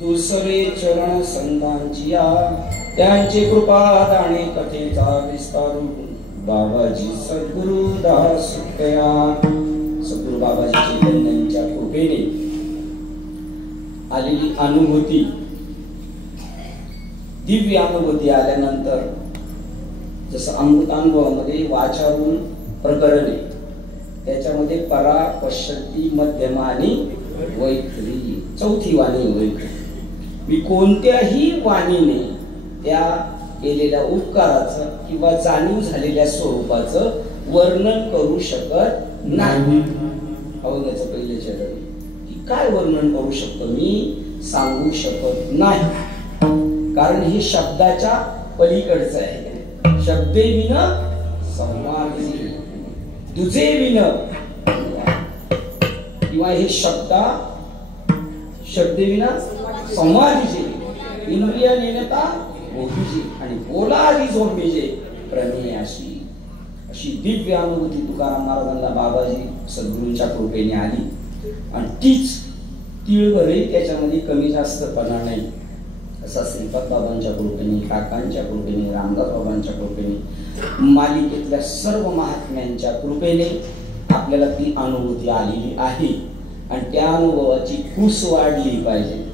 दुसरे चरण संतांचिया त्यांची कृपा दाणे कथेचा विस्तारू बाबाजी सद्गुरु दास सुखया सद्गुरु बाबाजी चैतन्यांच्या कृपेने आलेली अनुभूती दिव्य अनुभूती आल्यानंतर जसं अमृतानुभवामध्ये वाचारून प्रकरणे त्याच्यामध्ये परा पश्यती मध्यमा आणि वैखरी चौथी वाणी वैखरी मी कोणत्याही वाणीने त्या केलेल्या उपकाराचं किंवा जाणीव झालेल्या स्वरूपाचं वर्णन करू शकत नाही. अवघ्याचं पहिले चरण की काय वर्णन करू शकतो मी सांगू शकत नाही, कारण हे शब्दाच्या पलीकडचं आहे. शब्दे विन संवाद तुझे विन किंवा हे शब्दे विना संवादीचे इंद्रिय नेनता बोधीचे आणि बोलादी जोडणीचे प्रमेयाशी अशी दिव्य अनुभूती तुकाराम महाराजांना बाबाजी सद्गुरूंच्या कृपेने आली. आणि तीच तिळभरही त्याच्यामध्ये कमी जास्तपणा नाही. असा श्रीपाद बाबांच्या कृपेने, काकांच्या कृपेने, रामदास बाबांच्या कृपेने, मालिकेतल्या सर्व महात्म्यांच्या कृपेने आपल्याला ती अनुभूती आलेली आहे. आणि त्या अनुभवाची कुस वाढली पाहिजे.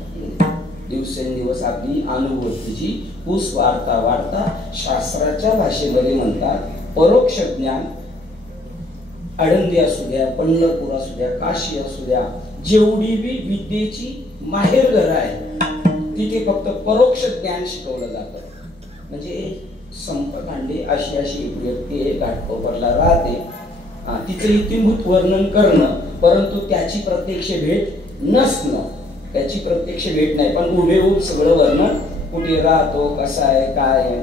दिवसेंदिवस आपली अनुभूतीची कुस वाढता वाढता शास्त्राच्या भाषेमध्ये म्हणतात परोक्ष ज्ञान. आळंदी असू द्या, पंढरपूर असू द्या, काशी असू द्या, जेवढी बी विद्येची माहेरघर आहे तिथे फक्त परोक्ष ज्ञान शिकवलं जातं. म्हणजे संपकांडे अशी एक व्यक्ती आहे, घाटकोपरला राहते, तिचं इतिभूत वर्णन करणं परंतु त्याची प्रत्यक्ष भेट नसणं. त्याची प्रत्यक्ष भेट नाही पण उभेऊब सगळं वर्णन, कुठे राहतो, कसा आहे,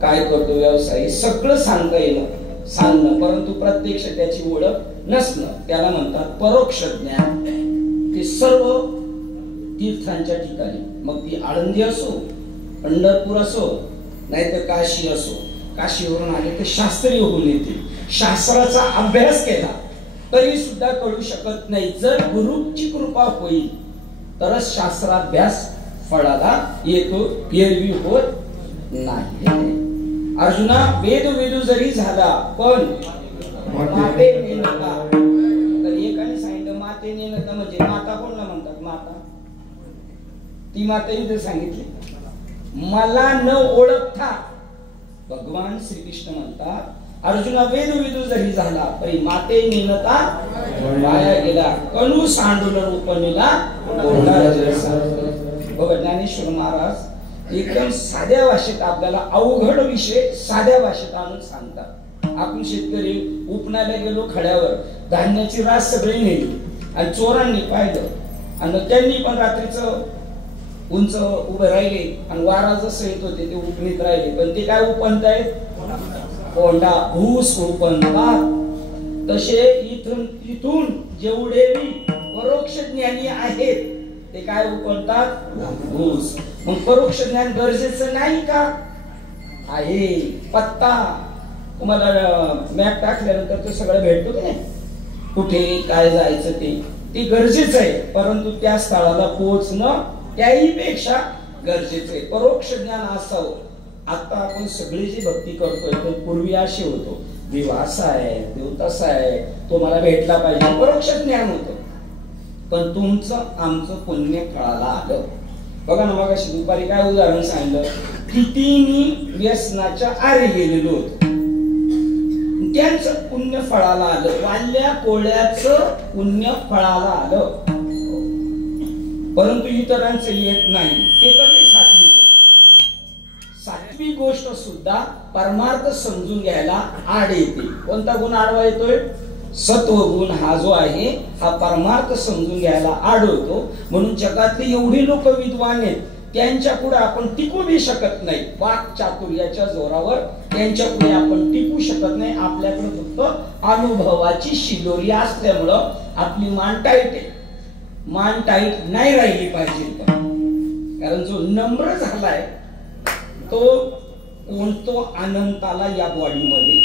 काय करतो, व्यवसाय, सगळं सांगता येणं, सांगणं परंतु प्रत्यक्ष त्याची ओळख नसणं, त्याला म्हणतात परोक्ष ज्ञान. ते सर्व तीर्थांच्या ठिकाणी, मग ती आळंदी असो, पंढरपूर असो, नाहीतर काशी असो. काशीवरून आले तर शास्त्रीय होऊन येतील. शास्त्राचा अभ्यास केला तरी सुद्धा कळू शकत नाही. जर गुरुची कृपा होईल तरच शास्त्राभ्यास फळाला येतो, एरवी होत नाही. अर्जुना वेदू जरी झाला पण माते नेनता, तर एकाने सांगितलं माते नेनता म्हणजे माता कोणला म्हणतात? माता, ती माता इथे सांगितली. मला न ओळखता भगवान श्रीकृष्ण म्हणतात अर्जुना वेदू जरी झाला तरी माते नेनता वाया गेला, कणू सांडून रूपणीला बघा. ज्ञानेश्वर महाराज एकदम साध्या भाषेत आपल्याला अवघड विषय साध्या भाषेत आणून सांगतात. आपण शेतकरी उपनायला गेलो, खड्यावर धान्याची रास सगळी नेली आणि चोरांनी पाहिलं आणि त्यांनी पण रात्रीचं उंच उभे राहिले आणि वारा जसं येत होते ते उपनीत राहिले, पण ते काय उपणतायत? कोंडा भूस उपणतात. तसे इथून जेवढे परोक्ष ज्ञानी आहेत ते काय उपणतात? भूस. मग परोक्ष ज्ञान गरजेचं नाही का? आहे. पत्ता तुम्हाला मॅप टाकल्यानंतर ते सगळं भेटतो की नाही, कुठे काय जायचं ते गरजेचं आहे, परंतु त्या स्थळाला पोहोचणं त्याही पेक्षा गरजेचं आहे. परोक्ष ज्ञान असावं. आता आपण सगळी जी भक्ती करतोय पण पूर्वी अशी होतो, देव असा आहे, देव तसा आहे, तो मला भेटला पाहिजे, परोक्ष ज्ञान होतं. पण तुमचं आमचं पुण्य फळाला आलं. बघा ना, मगाशी दुपारी काय उदाहरण सांगितलं कितीनी व्यसनाच्या आरे गेलेलो होतो, त्यांचं पुण्य फळाला आलं. वाल्या कोळ्याचं पुण्य फळाला आलं, परंतु इतरांचं येत नाही. ते तर नाही सात्विक. सात्विक गोष्ट सुद्धा परमार्थ समजून घ्यायला आड येते. कोणता गुण आडवा येतोय? सत्वगुण हा जो आहे हा परमार्थ समजून घ्यायला आड होतो. म्हणून जगातली एवढी लोक विद्वान आहेत, त्यांच्या पुढे आपण टिकू बी शकत नाही. वाक चातुर्याच्या जोरावर त्यांच्या पुढे आपण टिकू शकत नाही. आपल्याकडे फक्त अनुभवाची शिदोरी असल्यामुळं आपली मान टाईट आहे. मान टाईट नाही राहिली पाहिजे, कारण जो नम्र झालाय तो कोणतो अनंताला या बॉडीमध्ये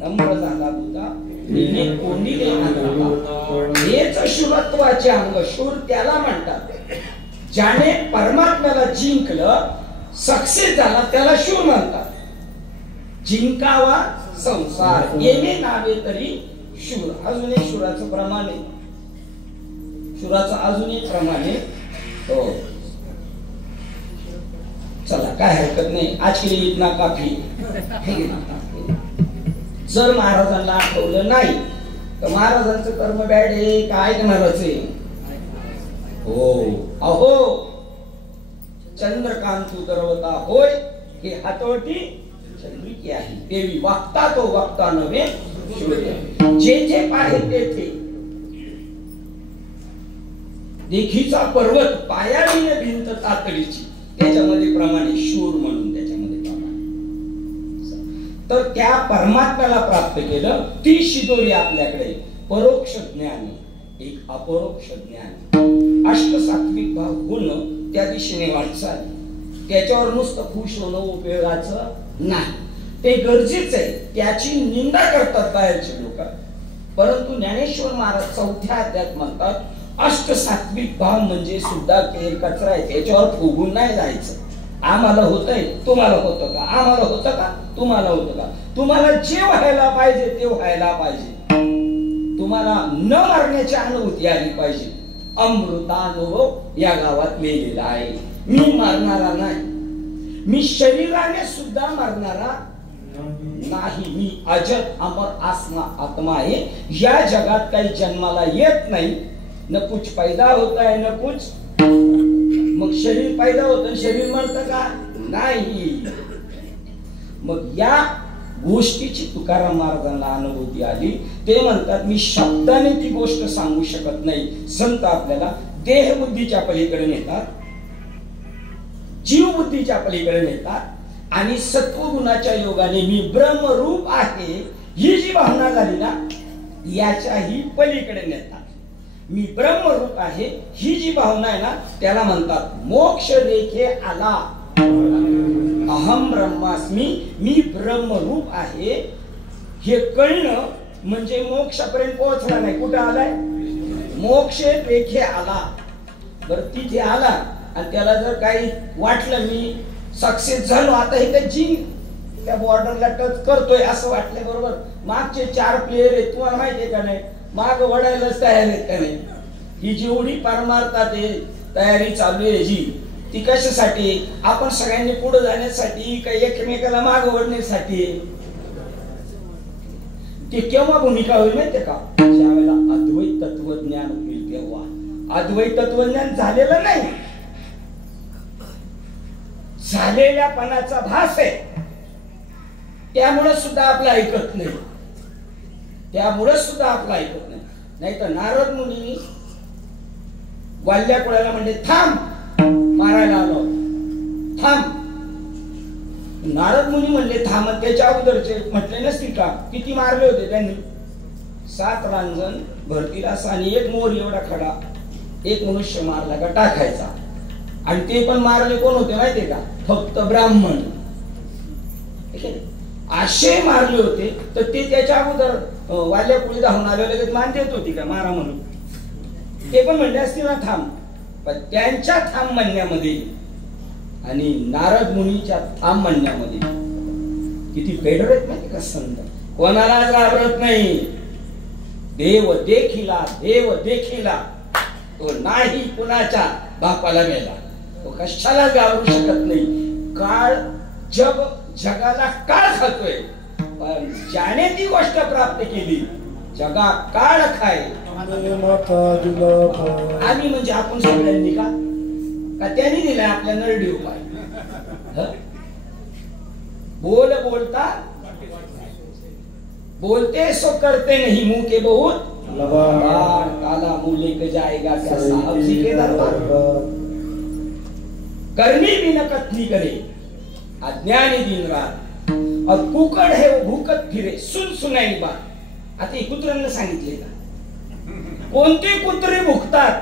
नम्र झाला होता. हेच शुरत्वाचे अंग. शूर त्याला म्हणतात ज्याने परमात्म्याला जिंकलं, सक्सेस झाला, त्याला शूर म्हणतात. जिंकावा संसार येणे नावे तरी शूर. अजून एक शूराचं प्रमाण आहे. शूराचं अजून एक प्रमाण आहे. हो चला काय हरकत नाही, आज के लिए इतना काफी. जर महाराजांना आठवलं नाही तर महाराजांचं कर्म बॅड आहे काय ऐकणारच आहे. हो अहो चंद्रकांत उतरवता होय, हे हातवटी चंद्रिकी आहे. देवी वागता तो वागता नव्हे जे जे पाहे तेथे. देखीचा पर्वत पायाळीने भिंत तातडीची, त्याच्यामध्ये प्रमाणे शूर म्हणून त्याच्यामध्ये प्रमाणे. तर त्या परमात्म्याला प्राप्त केलं, ती शिदोरी आपल्याकडे. परोक्ष ज्ञान एक अपरोक्ष ज्ञान. अष्टसात्विक भाव गुण त्या दिशेने वाटचाल. त्याच्यावर नुसतं खुश होणं उपयोगाचं नाही, ते गरजेचं आहे. त्याची निंदा करतात बाहेरचे लोक, परंतु ज्ञानेश्वर महाराज चौथ्या अध्यायात म्हणतात अष्टसात्विक भाव म्हणजे सुद्धा केर कचरा आहे, त्याच्यावर फुगून नाही जायचं. आम्हाला होतंय, तुम्हाला होतं का? आम्हाला होतं का? तुम्हाला होतं का? तुम्हाला जे व्हायला पाहिजे ते व्हायला पाहिजे. तुम्हाला न मरण्याची अनुभूती आली पाहिजे. अमृतानुभव या गावात लिहिलेला आहे. मी मरणारा नाही, मी शरीराने सुद्धा मरणारा नाही. मी अजर अमर आत्मा आहे. या जगात काही जन्माला येत नाही. न कुछ पैदा होता है न कुछ. मग शरीर पैदा होतं, शरीर मरतं का? नाही. मग या गोष्टीची तुकाराम महाराजांना अनुभूती आली. ते म्हणतात मी शब्दाने ती गोष्ट सांगू शकत नाही. संत आपल्याला देह बुद्धीच्या पलीकडे नेतात, जीव बुद्धीच्या पलीकडे नेतात आणि सत्वगुणाच्या योगाने मी ब्रह्मरूप आहे ही जी भावना झाली ना, याच्याही पलीकडे नेतात. मी ब्रह्मरूप आहे ही जी भावना आहे ना, त्याला म्हणतात मोक्ष रेखे आला. अहम ब्रह्मास्मी, मी ब्रह्मरूप आहे हे कळणं म्हणजे मोक्षापर्यंत पोहोचला नाही. कुठे आलाय? मोक्ष रेखे आला. बरं तिथे आला आणि त्याला जर काही वाटलं मी सक्सेस झालो, आता हे काय जी त्या बॉर्डरला टच करतोय असं वाटलं, बरोबर. मागचे 4 प्लेयर आहेत, तुम्हाला माहिती आहे का नाही, माग वडायलाच तयार आहेत का नाही. ही जेवढी परमार्थात तयारी चालू आहे जी, ती कशासाठी? आपण सगळ्यांनी पुढे जाण्यासाठी का एकमेकाला माग वळण्यासाठी? ते केव्हा भूमिका होईल माहितीये का? ज्यावेळेला अद्वैत तत्वज्ञान होईल तेव्हा. अद्वैत तत्वज्ञान झालेलं नाही, झालेल्यापणाचा भास आहे. त्यामुळे सुद्धा आपलं ऐकत नाही, त्यामुळे सुद्धा आपलं ऐकत नाही. नाही तर नारद मुनी वाल्या कोळ्याला म्हणजे थांब, मारायला आलो थांब. नारद मुनी म्हणले थांब. त्याच्या अगोदरचे म्हटले नसतील का किती मारले होते त्यांनी? 7 रांजण भरतील असा आणि 1 मोर एवढा खडा, 1 मनुष्य मारला का टाकायचा. आणि ते पण मारले कोण होते माहितीये का? फक्त ब्राह्मण. असे मारले होते. तर ते त्याच्या अगोदर वाल्या कुळी धावून आले लगेच मान देत होती का मारा म्हणून? ते पण म्हणले असतील ना थांब. पण त्यांच्या थांब म्हणण्यामध्ये आणि नारद मुनीच्या थांब म्हणण्यामध्ये किती पेडर आहेत माहिती का संत? कोणालाच घाबरत नाही. देव देखिला, देव देखिला, तो नाही कुणाच्या बापाला गेला, तो कशाला घाबरू शकत नाही. काळ जगाला काळ खातोय, पण ज्याने ती गोष्ट प्राप्त केली जगा काळ खाय. आम्ही म्हणजे आपण सगळ्यांनी का त्यांनी दिलाय आपल्या नरडी उपाय. बोलते सो करते नहीं, मुंह के बहुत काला मुंह लेके जाएगा क्या साहब जी के दरबार. करनी भी न कथनी करे अज्ञानी दिन रात, और कुकड़ है वो भूकत फिरे सुन सुनाई बात. आता कुत्र्यांना सांगितले का कोणते कुत्रे भुकतात,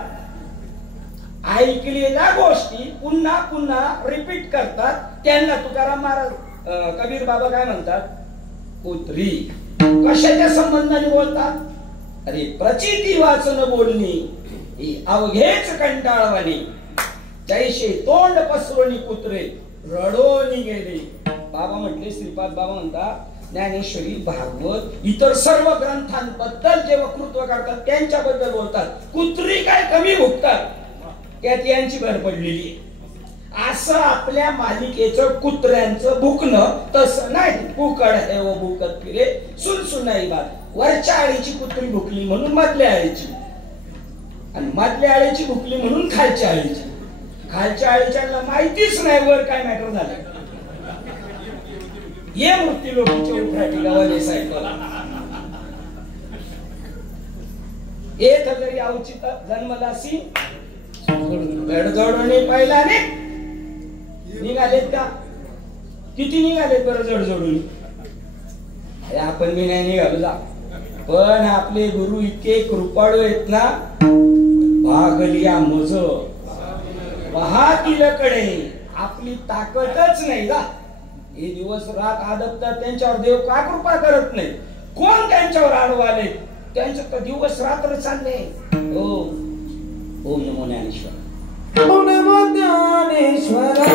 ऐकलेल्या गोष्टी पुन्हा पुन्हा रिपीट करतात, त्यांना तुकाराम महाराज कबीर बाबा काय म्हणतात, कुत्री. कशाच्या संबंधाने बोलतात, अरे प्रचिती वाचन बोलणी ही अवघेच कंटाळवाणी, जैसे तोंड पसरवणी कुत्रे रडोनी गेले. बाबा म्हटले, श्रीपाद बाबा म्हणतात, ज्ञानेश्वरी भागवत इतर सर्व ग्रंथांबद्दल जे वक्तृत्व करतात त्यांच्याबद्दल बोलतात, कुत्री काय कमी भुकतात त्यात यांची भर पडलेली आहे. असं आपल्या मालिकेचं कुत्र्यांचं भुकणं तसं नाही. कुकड है वो भुकत फिरे सुनसुनाई बात. वरच्या आळीची कुत्री भुकली म्हणून मधल्या आळीची, आणि मधल्या आळीची भुकली म्हणून खालच्या आळीची. खालच्या आळीच्या माहितीच नाही वर काय मॅटर झालं. ये मूर्ती लोकीच्या उठराठी गावाने सायकल एक जरी अवचित जन्मलासी जडजोडणे पाहिलाने निघालेत का, किती निघालेत बरं जडजोडून. आपण मी नाही निघालो जा, पण आपले गुरु इतके कृपाळू आहेत ना, भागलिया मज वाहतील कडे आपली ताकदच नाही जा. हे दिवस रात आदबतात त्यांच्यावर देव का कृपा करत नाही, कोण त्यांच्यावर आडवाले, त्यांचं तर दिवस रात्र चालले. हो ओम नमो ज्ञानेश्वर. ओम नमो ज्ञानेश्वरा.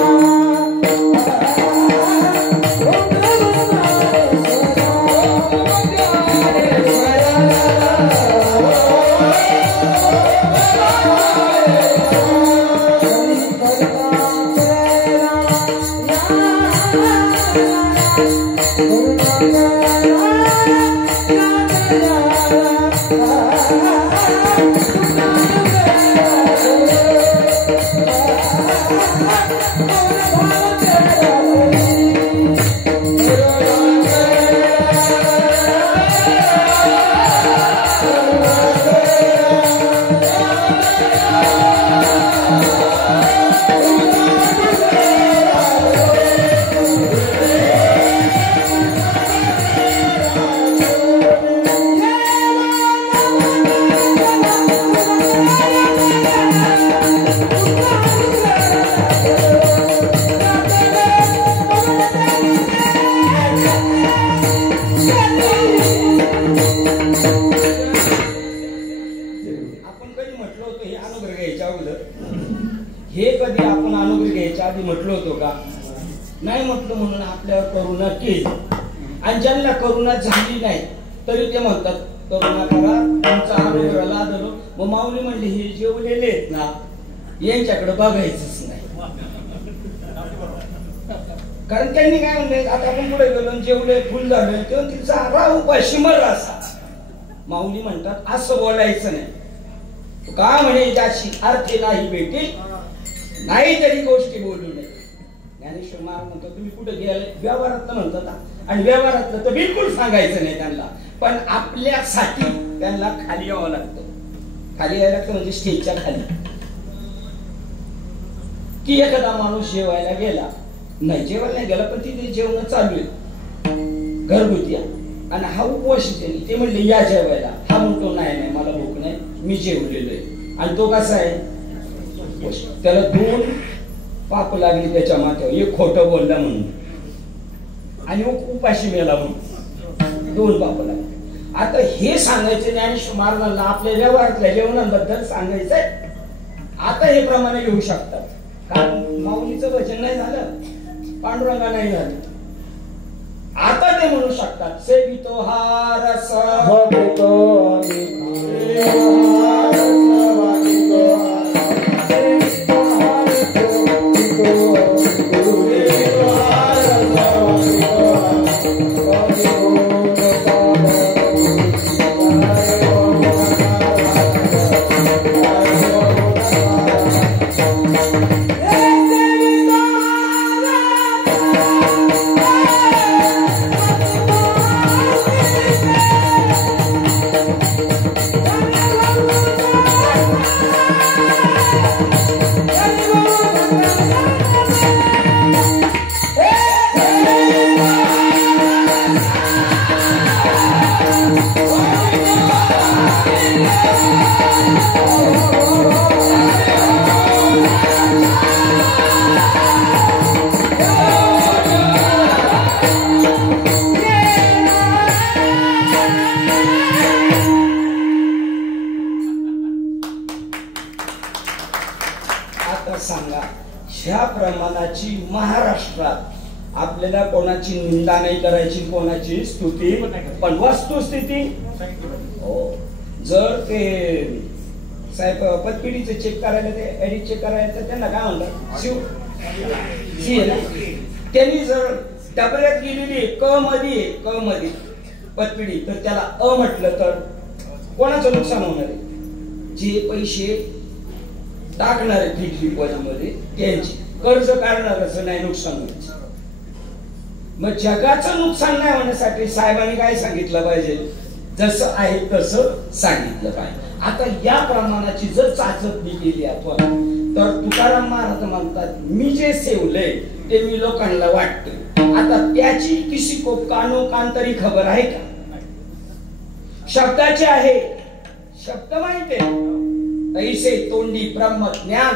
म्हटलो होतो का नाही म्हटलं, म्हणून आपल्यावर करुणा केली. आणि ज्यांना करुणा झाली नाही तरी ते म्हणतात करुणा करा, तुमचा आरोग्य लादलो. मग माऊली म्हणले हे जेवलेले आहेत ना यांच्याकडे बघायचंच नाही. कारण त्यांनी काय म्हणले, आता आपण पुढे गेलो जेवले फुल झाले तेव्हा तिचा राहू उपाशी मर असा. माऊली म्हणतात असं बोलायचं नाही. का म्हणे ज्याची अर्थ नाही भेटेल नाही तरी गोष्टी बोलू नये. ज्ञानेश्वर महाराज म्हणतात तुम्ही कुठे गेले व्यवहारात म्हणतात, आणि व्यवहारातलं तर बिलकुल सांगायचं नाही त्यांना, पण आपल्यासाठी त्यांना खाली यावं लागतं. खाली यायला लागतं म्हणजे स्टेजच्या खाली. की एखादा माणूस जेवायला गेला, नाही जेवायला नाही गेला पण तिथे जेवण चालू आहे घरगुती, आणि हा उपवाशी ते म्हणले या जेवायला. हा म्हणतो नाही नाही मला भूक नाही मी जेवलेलो आहे. आणि तो कसा आहे, त्याला 2 पाप लागली त्याच्या माथ्यावर, एक खोटं बोलला म्हणून आणि उपाशी मेला म्हणून 2 पाप लागली. आता हे सांगायचं ज्ञानेश्वर महाराजांना आपल्या व्यवहारातल्या जेवणाबद्दल सांगायचंय. आता हे प्रमाणे घेऊ शकतात, कारण माऊलीचं वचन नाही झालं, पांडुरंगा नाही झालं. आता ते म्हणू शकतात सेवितो हा रस Oh महाराष्ट्रात आपल्याला कोणाची निंदा नाही करायची, कोणाची स्तुती, पण वस्तुस्थिती हो. जर ते साहेब पतपिढीचे चेक करायला, ते एडिट चेक करायचं, त्यांना काय म्हणतात, त्यांनी जर डबऱ्यात गेलेली क मध्ये पतपिढी, तर त्याला अ म्हटलं तर कोणाचं नुकसान होणार आहे? जे पैसे टाकणारे फिक्स डिपॉझिट मध्ये त्यांची, कर्ज काढणारच नाही नुकसान व्हायचं. मग जगाचं नुकसान नाही होण्यासाठी साहेबांनी काय सांगितलं पाहिजे? जसं आहे तसं सांगितलं पाहिजे. आता या प्रमाणाची जर चाचपणी केली आपण, तर तुकाराम महाराज म्हणतात, मी जे सेवलंय ते मी लोकांना वाटतं. आता त्याची किसी को कानो कान तरी खबर आहे का? शब्दाचे आहे, शब्द माहिती आहे, ऐसे तोंडी ब्रह्म ज्ञान,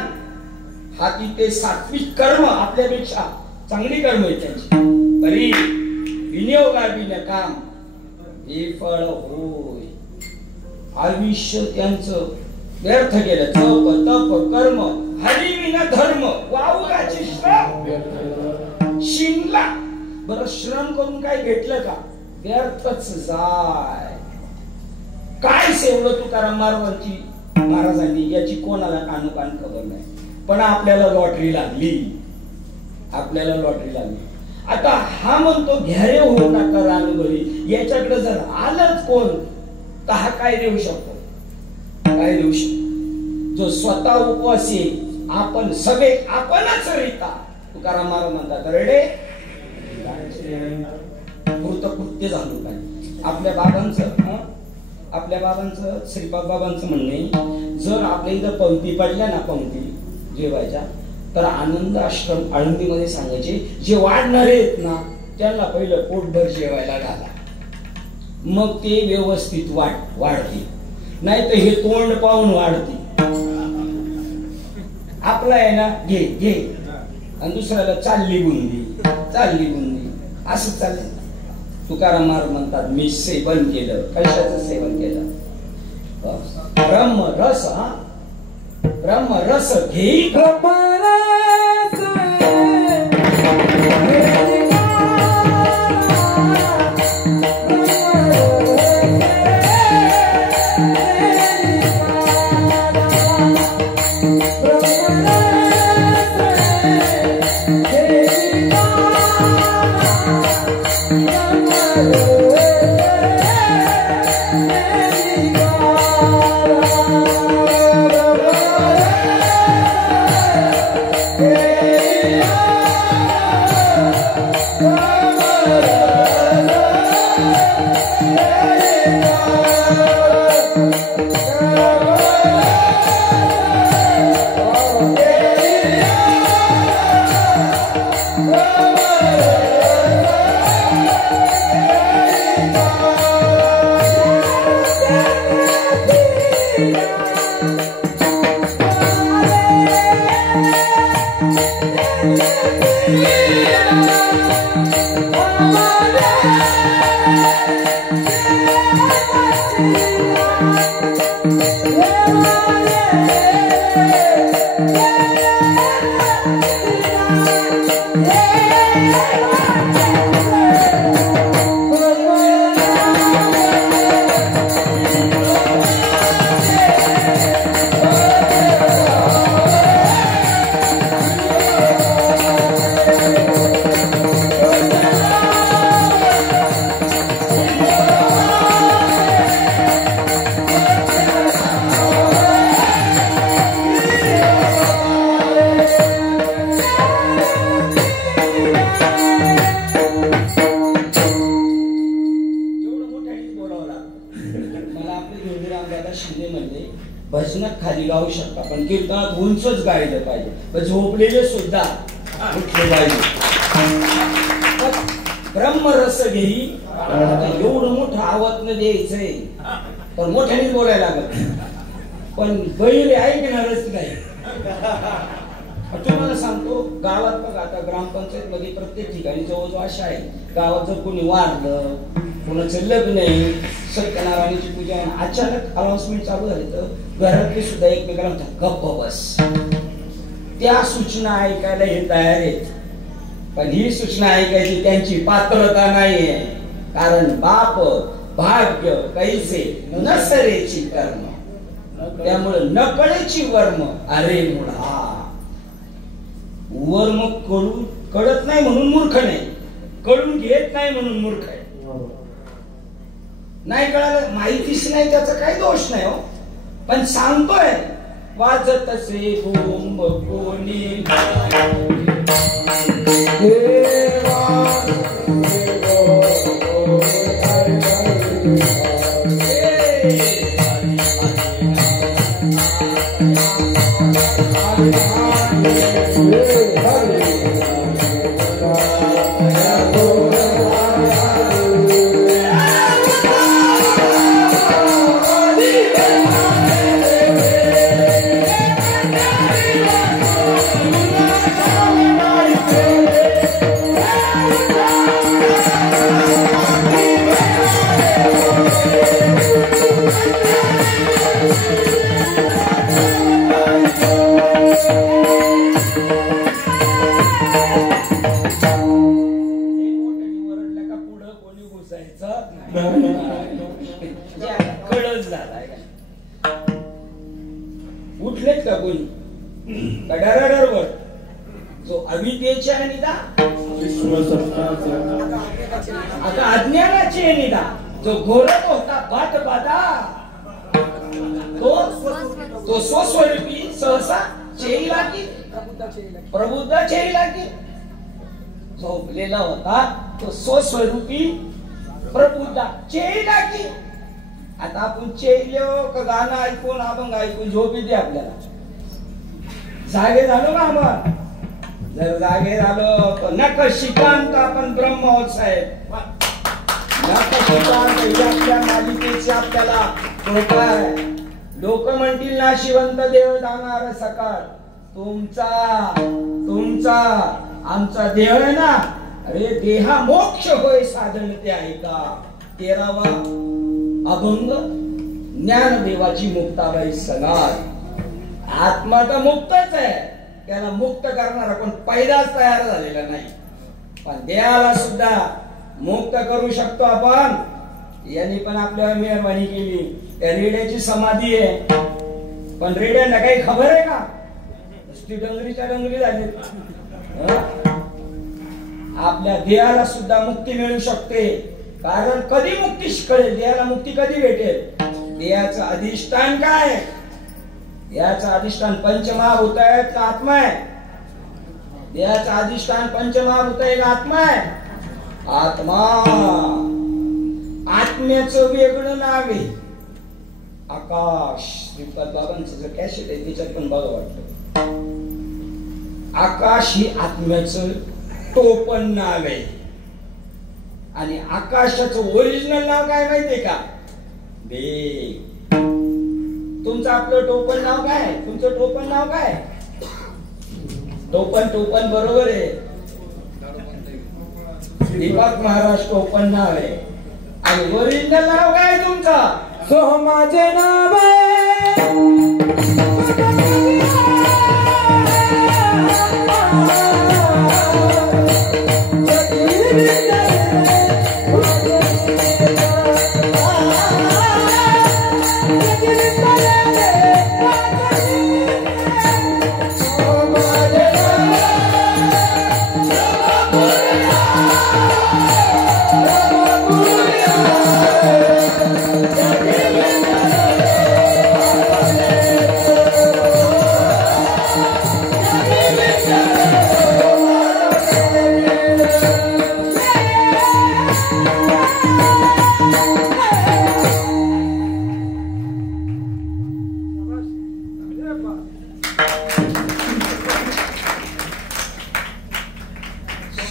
हाती ते सात्विक कर्म, आपल्यापेक्षा चांगली कर्म आहे त्यांची, तरी विनियोगाविन काम हे फळ होय. आयुष्य त्यांचं व्यर्थ गेलं. जप तप कर्म हरिविन धर्म, वावराचे श्रम शिमला. बरं, श्रम करून काय भेटलं का? व्यर्थच जाय. काय सेवलं तुकाराम महाराजांनी याची कोणाला कानोकान खबर नाही. पण आपल्याला लॉटरी लागली, आपल्याला लॉटरी लागली. आता हा म्हणतो घ्यारे होऊ नका रानभरी, याच्याकडे जर आलंच कोण तर हा काय देऊ शकतो? काय देऊ शकतो? जो स्वतः उपवासी, आपण सगळे आपणच रीता. तुकाराम महाराज म्हणतात, रेडे कृतकृत्य झालो पाहिजे. आपल्या बाबांचं श्रीपाद बाबांचं म्हणणे, जर आपल्या इथं पंक्ती पडल्या ना, पंक्ती जेवायच्या, तर आनंद आश्रम आळंदीमध्ये सांगायचे, जे वाढणारे आहेत ना त्यांना पहिलं पोटभर जेवायला घाला, मग ते व्यवस्थित वाढते. नाही तर हे तोंड पाहून वाढते. आपला आहे ना, घे घे, आणि दुसऱ्याला चालली बुंदी असं चाललं. तुकाराम महाराज म्हणतात, मी सेवन केलं. कशाचं सेवन केलं? ब्रह्मरस. ब्रह्मरस घेई भजनात खाली गाऊ शकता, पण कीर्तनात उंचच गायलं पाहिजे. झोपलेले सुद्धा उठले पाहिजे. ब्रह्मरस घेई. एवढं मोठं आवाज न द्यायचंय, पण मोठ्याने बोलायला लागत, पण गैर ऐकणारच नाही. तुम्हाला सांगतो, गावात बघा, आता ग्रामपंचायत मध्ये प्रत्येक ठिकाणी जवळजवळ अशा आहे, गावात जर कोणी वारलं, कोणाचं लग्न आहे, सत्यनारायणाची पूजा आहे, अचानक अनाउन्समेंट चालू झाली, तर घरातले सुद्धा एकमेकाला म्हणतात गप्प बस. त्या सूचना ऐकायला हे तयार आहेत. पण ही सूचना ऐकायची त्यांची पात्रता नाहीये, कारण बाप भाग्य कैसे नसरेची कर्म, त्यामुळे नकळेची वर्म अरे मुळा. वर्म कळत नाही म्हणून मूर्ख नाही, कळून घेत नाही म्हणून मूर्ख आहे. नाही कळालं, माहितीच नाही त्याचा काही दोष नाही हो, पण सांगतोय वाजत असे बोंब कोणी उठलेत का कोणी डरडरवर जो अविद्येच्या निदा आता अज्ञानाचे निदा जो घोरत होता बाट बादा तो स्वस्वरूपी सहसा चेईला की प्रबुद्ध चेईला की झोपलेला होता तो स्वस्वरूपी प्रबुद्ध चेईला की. आता आपण चेलो का गाणं ऐकून अभंग ऐकून झोप येते आपल्याला. जागे झालो ना आपण, जर जागे झालो तर नक शिकांत आपण ब्रह्म आहोत साहेब. नक शिकांत आपल्या मालिकेची आपल्याला कृपा आहे. लोक म्हणतील नाशिवंत देव जाणार सकाळ, तुमचा आमचा देह आहे ना, अरे देहा मोक्ष होय साधन ते आहे का. 13वा अभंग ज्ञानदेवाची मुक्ताबाई सगार. आत्मा तर मुक्तच आहे, त्याला मुक्त करणारा कोण पैदाच तयार झालेला नाही, पण देहाला सुद्धा मुक्त करू शकतो आपण. यांनी पण आपल्यावर मेहरबानी केली. त्या रेड्याची समाधी आहे, पण रेड्यांना काही खबर आहे का, नुसती डंगरीच्या डंगरी झाली. आपल्या देहाला सुद्धा मुक्ती मिळू शकते, कारण कधी मुक्ती कळेल, देहाला मुक्ती कधी भेटेल. देहाचं अधिष्ठान काय, देहाचं अधिष्ठान पंचमहाभूत आहे का आत्मा आहे. देहाचं अधिष्ठान पंचमहाभूत आहे का आत्मा आहे. आत्मा, आत्म्याचं वेगळं नाव आहे आकाश. श्रीपाद बाबांचं जर कॅसेट आहे त्याच्यात पण बघा वाटतं. आकाश ही आत्म्याचं टोपण नाव आहे, आणि आकाशाचं ओरिजिनल नाव काय माहितीये का, देव. तुमचं आपलं टोपण नाव काय, तुमचं टोपण नाव काय, टोपण बरोबर आहे. दीपक महाराज टोपण नाव आहे, आणि ओरिजिनल नाव काय तुमचं, सोहमाचे नाव आहे.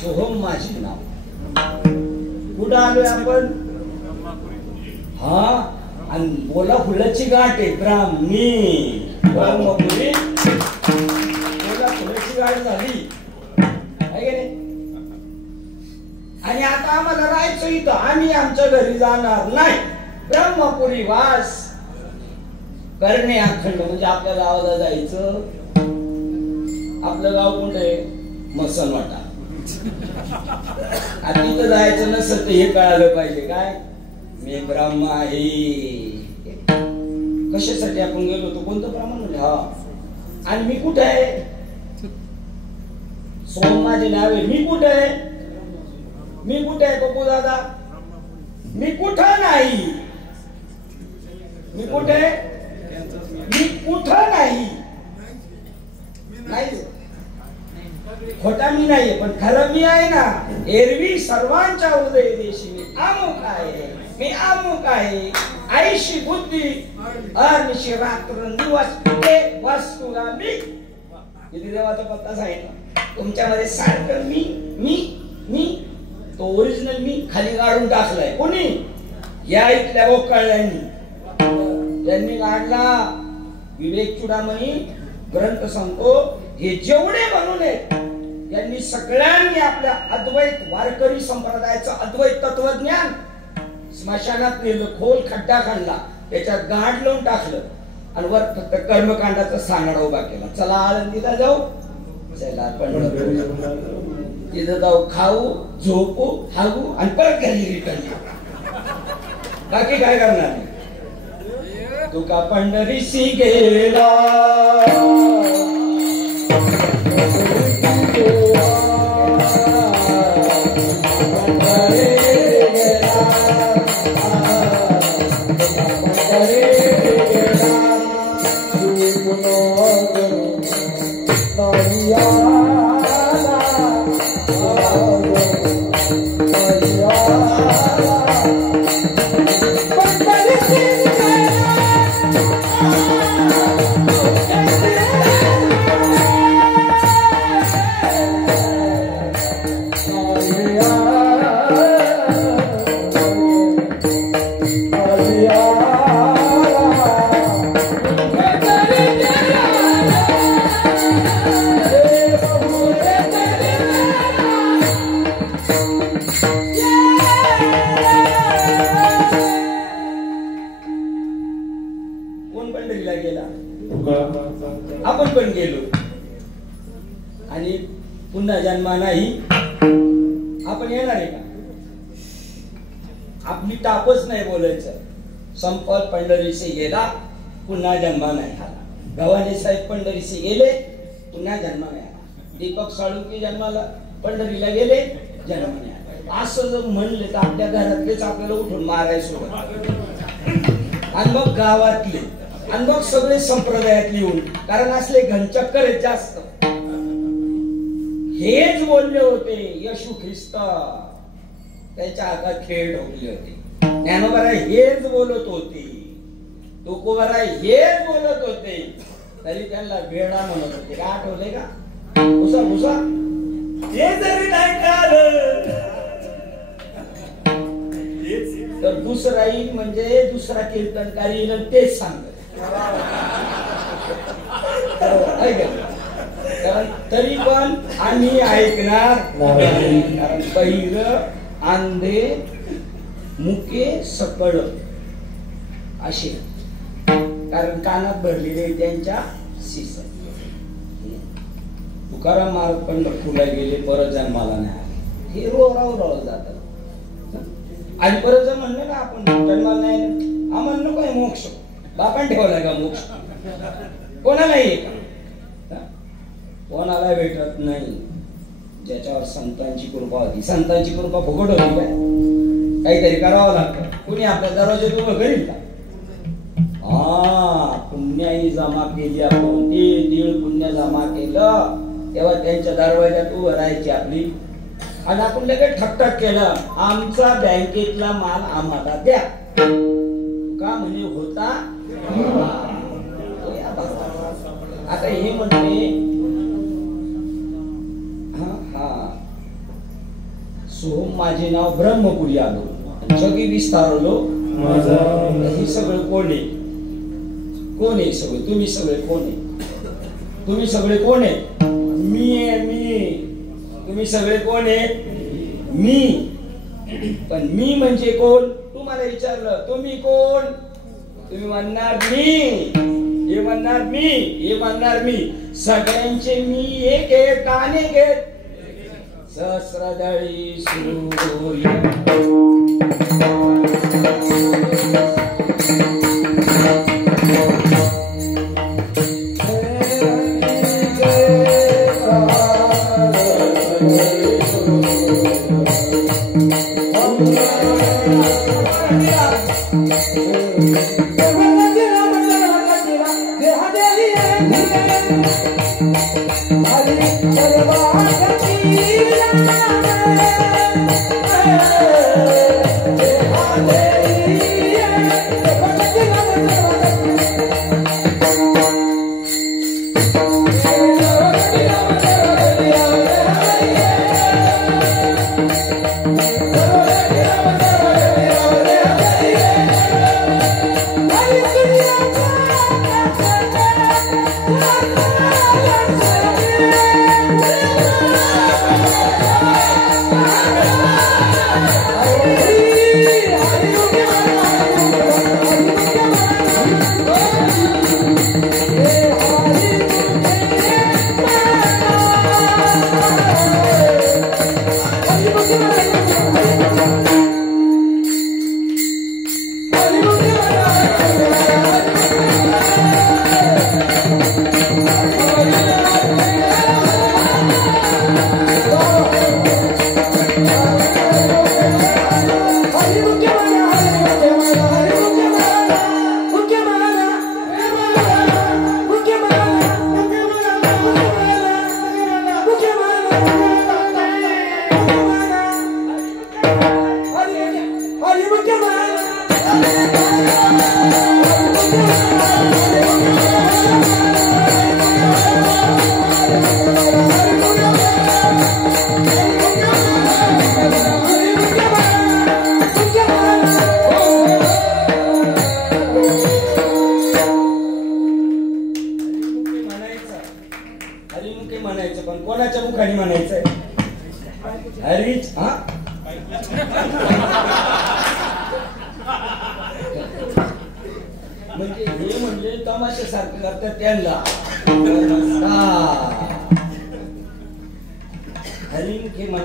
सोहम माझे नाव. कुठं आलोय आपण, हा, आणि बोला फुलाची गाठ आहे ब्राह्मी ब्रह्मपुरी. बोला फुलाची गाठ झाली आहे की नाही. आणि आता आम्हाला राहायचं इथं, आम्ही आमच्या घरी जाणार नाही. ब्रह्मपुरी वास करणे अखंड, म्हणजे आपल्या गावाला जायचं. आपलं गाव कुठे, मसनवाटा. तिथं जायचं नसतं हे कळालं पाहिजे काय मी ब्रह्म आहे. कशासाठी आपण गेलो होतो कोणतं ब्राह्मण म्हणजे हा आणि मी कुठे आहे सोम माझे नाव आहे मी कुठे आहे मी कुठे आहे पप्पू दादा मी कुठं नाही मी कुठे मी कुठं नाही नाही खोटा मी नाहीये पण खरं मी आहे ना. एरवी सर्वांच्या हृदय देशी मी अमुक आहे मी अमुक आहे. आईशी बुद्धी अनिशी रात्र दिवस ते वस्तूला मी किती देवाचा पत्ता सांगितला तुमच्यामध्ये सारखं मी मी मी तो ओरिजिनल मी खाली काढून टाकलाय कोणी या इथल्या बोकाळ्यांनी त्यांनी काढला. विवेक चुडामणी ग्रंथ सांगतो हे जेवढे म्हणून आहेत यांनी सगळ्यांनी आपल्या अद्वैत वारकरी संप्रदायाचं अद्वैत तत्वज्ञान स्मशानात नेलं खोल खड्डा खाल्ला त्याच्यात गाठ लावून टाकलं आणि वर फक्त कर्मकांडाचा सांगाडा उभा केला. चला आळंदीला जाऊ चला पंढरपूर तिथं जाऊ खाऊ झोपू हागू आणि परत घरी रिटर्न बाकी काय करणार तुका पंढरीसी गेला आपण पण गेलो आणि पुन्हा जन्मा नाही आपण येणार आहे का आपली तापच नाही बोलायचं. संपत पंढरीसे गेला पुन्हा जन्मा नाही आला. गव्हाणे साहेब पंढरीसे गेले पुन्हा जन्मा नाही आला. दीपक साळुंके जन्माला पंढरीला गेले जन्म नाही आला. असं जर म्हणले तर आपल्या घरातलेच आपल्याला उठून मारायचं आणि मग गावातले आणि मग सगळे संप्रदायात लिहून कारण असले घनचक्कर आहेत जास्त. हेच बोलले होते येशू ख्रिस्त त्याच्या हातात खेळ ठोकले होते. ज्ञानोबा हेच बोलत होते तुकोबा हेच बोलत होते तरी त्यांना वेडा म्हणत होते. काय आठवलंय का भुसा भुसा हे जरी नाही कळालं तर दुसरा येईल म्हणजे दुसरा कीर्तनकारी येईल तेच सांगत तरी पण आम्ही ऐकणार कारण बहिर आंधे मुके सकळ असे कारण कानात भरलेले त्यांच्या शिस. तुकाराम महाराज पंढरपूरला गेले परत जन्माला नाही आले हे रोराव जातात आणि परत जर म्हणलं ना आपण जन्माला नाही आम्हाला नको आहे मोक्ष बापान ठेवलाय का मोक्ष कोणाला येईल कोणाला भेटत नाही. ज्याच्यावर संतांची कृपा होती संतांची कृपा फुकट होती काय काहीतरी करावं लागतं. कुणी आपल्या दरवाज्यात उभं करील का पुण्याही जमा केली आपण ते दीड पुण्य जमा केलं तेव्हा त्यांच्या दरवाज्यात उभं राहायची आपली आणि आपण लगेच ठकठक केलं आमचा बँकेतला माल आम्हाला द्या का म्हणे होता. आता हे म्हणते सोहम माझे नाव ब्रह्मपुरी आलो जगी विस्तारलो हे सगळं कोण आहे कोण आहे सगळं तुम्ही सगळे कोण आहे तुम्ही सगळे कोण आहे मी आहे मी तुम्ही सगळे कोण आहे मी पण मी म्हणजे कोण तुम्हाला विचारलं तुम्ही कोण तुम्ही म्हणणार मी हे म्हणणार मी हे म्हणणार मी सगळ्यांचे मी एक एक गाणे घेत सहस्रदळी सूर्य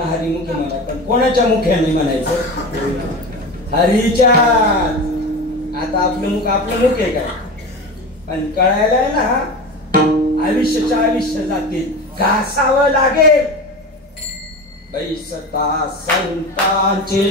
हरिमुखे म्हणा पण कोणाच्या मुख्याने म्हणायचं हरीच्या आता आपलं मुख आहे काय पण कळायला आहे ना आयुष्याच्या आयुष्य जातील घासावं लागेल बैसता संतांचे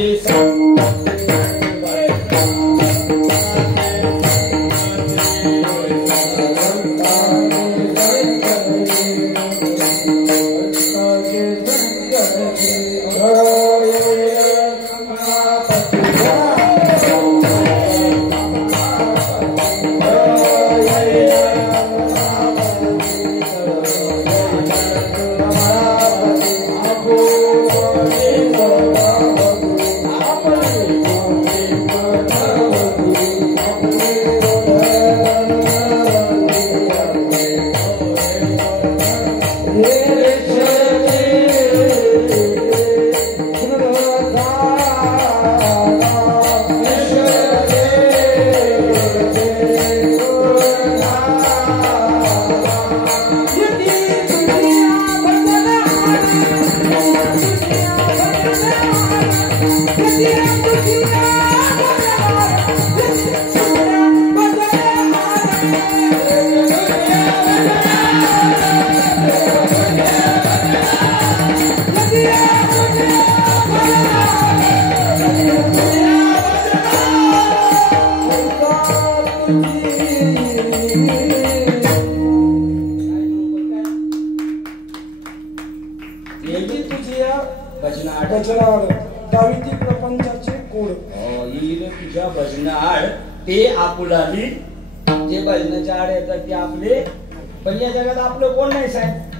ते आपुलाली जे भजनाच्या आड येतात ते आपले पण या जगात आपलं कोण नाही साहेब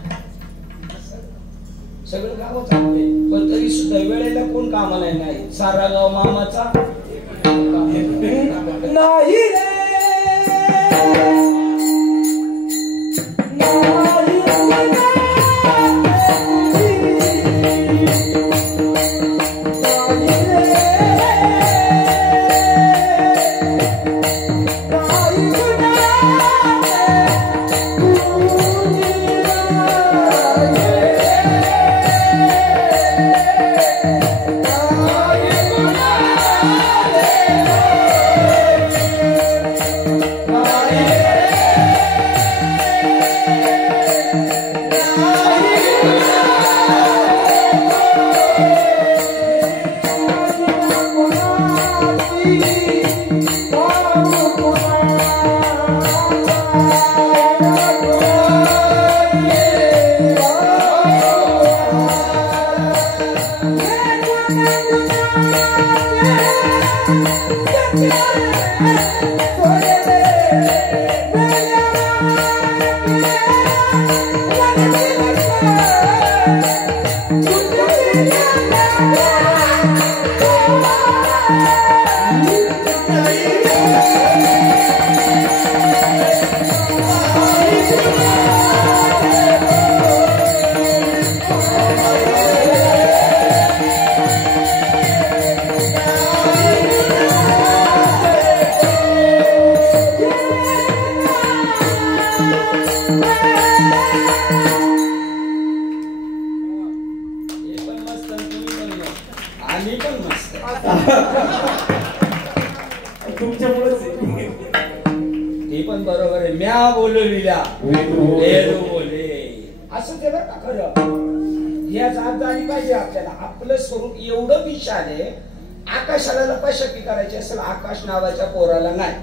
सगळं गावच आपले पण तरी सुद्धा वेळेला कोण कामाला नाही सारा गाव मामाचा नाही रे ते पण बरोबर आहे. म्या बोलविल्या वेदू बोले असं ते बरं का खरं. या जात झाली पाहिजे आपल्याला. आपलं स्वरूप एवढं विशाल आहे. आकाशाला लपाछपी करायची असेल आकाश नावाच्या पोराला नाही.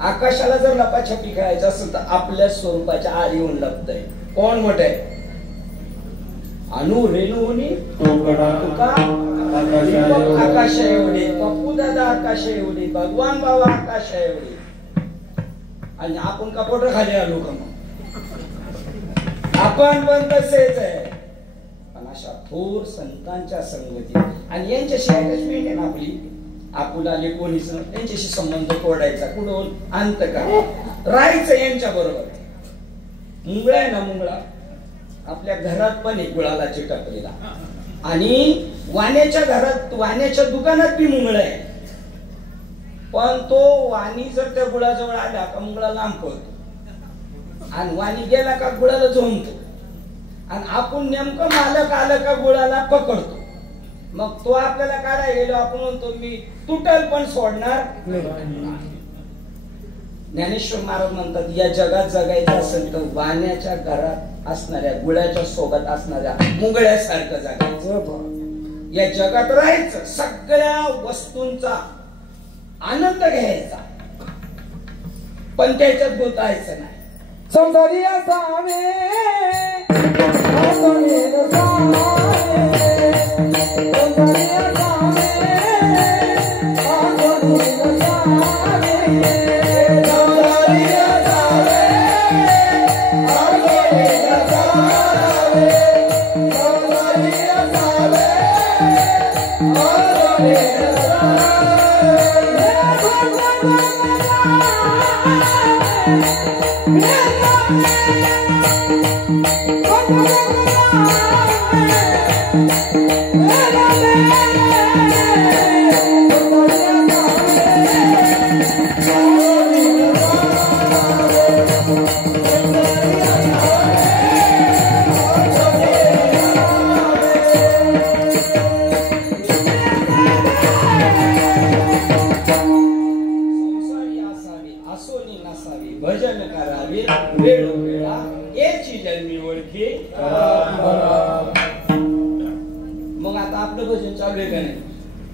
आकाशाला जर लपाछपी करायचं असेल तर आपल्या स्वरूपाच्या आड येऊन लपतय. कोण मोठे अनु रेणुनी आकाश एवढे, पप्पू दादा आकाश एवढे, भगवान बाबा आकाश एवढे, आणि आपण कपोट खाली आलो का मग? आपण पण तसेच आहे. पण अशा थोर संतांच्या संगती आणि यांच्याशी अटॅचमेंट आहे ना आपली. आपुलाले कोणीच त्यांच्याशी संबंध तोडायचा कुठून अंत का राहायचं यांच्या बरोबर. मुंगळा आहे ना, मुंगळा आपल्या घरात पण एक गुळाला चिटकलेला, आणि वाण्याच्या घरात वाण्याच्या दुकानात बी मुंगळा आहे. पण तो वाणी जर त्या गुळाजवळ आला का मुंगळा लांब पळतो, आणि वाणी गेला का गुळाला झोमतो, आणि आपण नेमकं मालक आलं का गुळाला पकडतो. मग तो आपल्याला काढायला गेलो, आपण म्हणतो मी तुटल पण सोडणार नाही. ज्ञानेश्वर महाराज म्हणतात या जगात जगायचं असेल तर वाण्याच्या घरात असणाऱ्या गुळाच्या सोबत असणाऱ्या मुंगळ्यासारखं जगायचं. या जगात राहायचं, सगळ्या वस्तूंचा आनंद घ्यायचा, पण त्याच्यात गुंतायचं नाही. संसारी असावे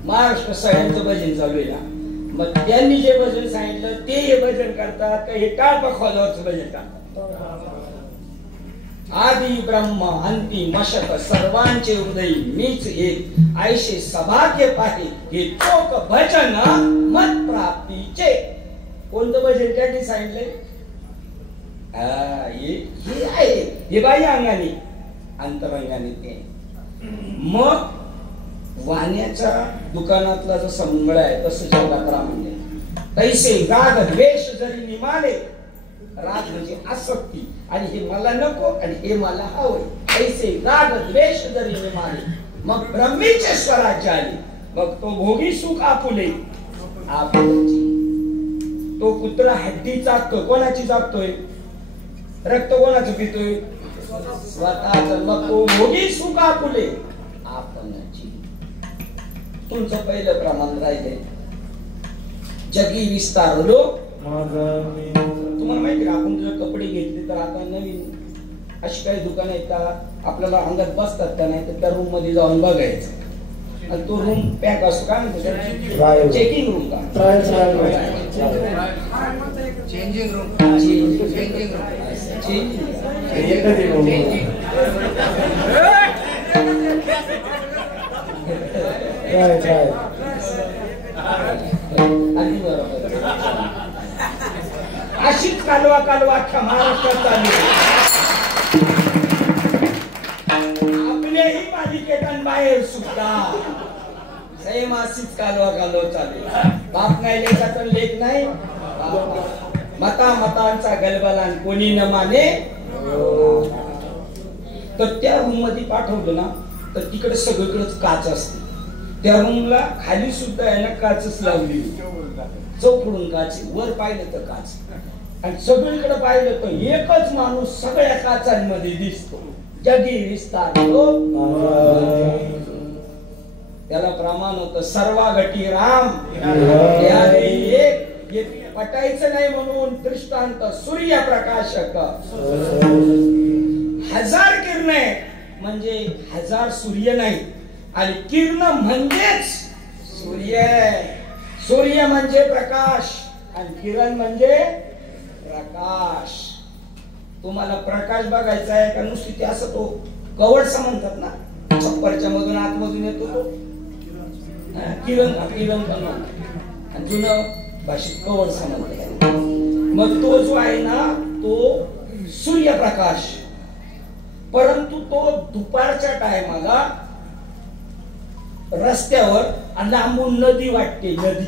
महाराष्ट्र सगळ्यांचं भजन चालू आहे ना. मग त्यांनी जे भजन सांगितलं ते हे भजन करतात का हे टाळपा खोलावरचं भजन करतात? आदि ब्रह्म अंती मशक सर्वांचे हृदय मीच एक, ऐशे सभाग्य पाहे हे चोक भजन मत प्राप्तीचे. कोणतं भजन त्यांनी सांगितलंय? हे आहे हे बाह्य अंगाने, अंतरंगाने ते. मग वाण्याच्या दुकानातला जसा मुंगळा आहे तसं जगात राम म्हणजे तैसे राग द्वेष जरी निमाले, राग म्हणजे आसक्ती, आणि हे मला नको आणि हे मला हवंय, तैसे राग द्वेष जरी निमाले मग ब्रह्मीचे स्वराज्य आले. मग तो भोगी सुख आपुले आपुलची. तो कुत्रा हड्डी चाकतो, कोणाची चाकतोय? रक्त कोणाचं पितोय? स्वतःच. मग तो भोगी सुख आपुले आपणची. तुमचं पहिलं प्रमाण राहिले जगी विस्तारलो. तुम्हाला माहिती का आपण जर कपडे घेतले तर आता नवीन अशी काही दुकानं येतात, आपल्याला अंगात बसतात का नाही तर त्या रूम मध्ये जाऊन बघायचं. आणि तो रूम पॅक असतो, काय म्हणतो? चेकिंग रूम का? Changing room. अशीच कालवा कालवा अख्ख्या महाराष्ट्रात चालू. आपल्याही अमेरिकेत आणि बाहेर सुद्धा सेम अशीच कालवा चालू. बाप नाही लेखाचा लेख नाही, मतांचा गलबला कोणी न माने. तर त्या रूम मध्ये पाठवलं ना तर तिकडे सगळीकडेच काच असते. त्या रूमला खाली सुद्धा आहे ना काचच लावली, चौकडून काच, वर पाहिलं तर काच, आणि सगळीकडे पाहिलं तर एकच माणूस सगळ्या काचांमध्ये दिसतो. जगी विस्तार त्याला प्रमाण होतं सर्वागटी राम. एक पटायचं नाही म्हणून दृष्टांत सूर्यप्रकाशक. 1000 किरणे म्हणजे 1000 सूर्य नाही, आणि किरण म्हणजेच सूर्य. सूर्य म्हणजे प्रकाश आणि किरण म्हणजे प्रकाश. तुम्हाला प्रकाश बघायचा आहे का नुसती ते असं तो कवडसा म्हणतात ना, छप्परच्या मधून आतमधून येतो तो किरण. किरण पण आणि जुनं भाषेत कवडसा म्हणतात. मग तो जो आहे ना तो सूर्यप्रकाश. परंतु तो दुपारच्या टायमाला रस्त्यावर लांबून नदी वाटते. नदी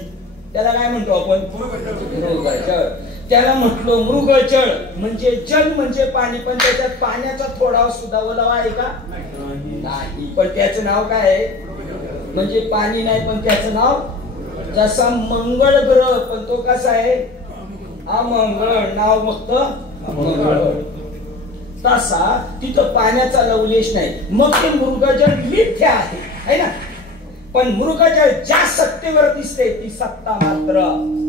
त्याला काय म्हणतो आपण? मृगजळ. त्याला म्हटलं मृगजळ म्हणजे जल म्हणजे पाणी, पण त्याच्यात पाण्याचा थोडा सुद्धा ओलावा आहे का? नाही. पण त्याचं नाव काय आहे? म्हणजे पाणी नाही पण त्याचं नाव. जसा मंगळ ग्रह पण तो कसा आहे? अमंगळ. नाव फक्त मंगळ. तसा तिथं पाण्याचा लवलेश नाही. मग ते मृगजळ मिथ्या आहे ना. पण मृगजळ ज्या सत्तेवर दिसते ती सत्ता मात्र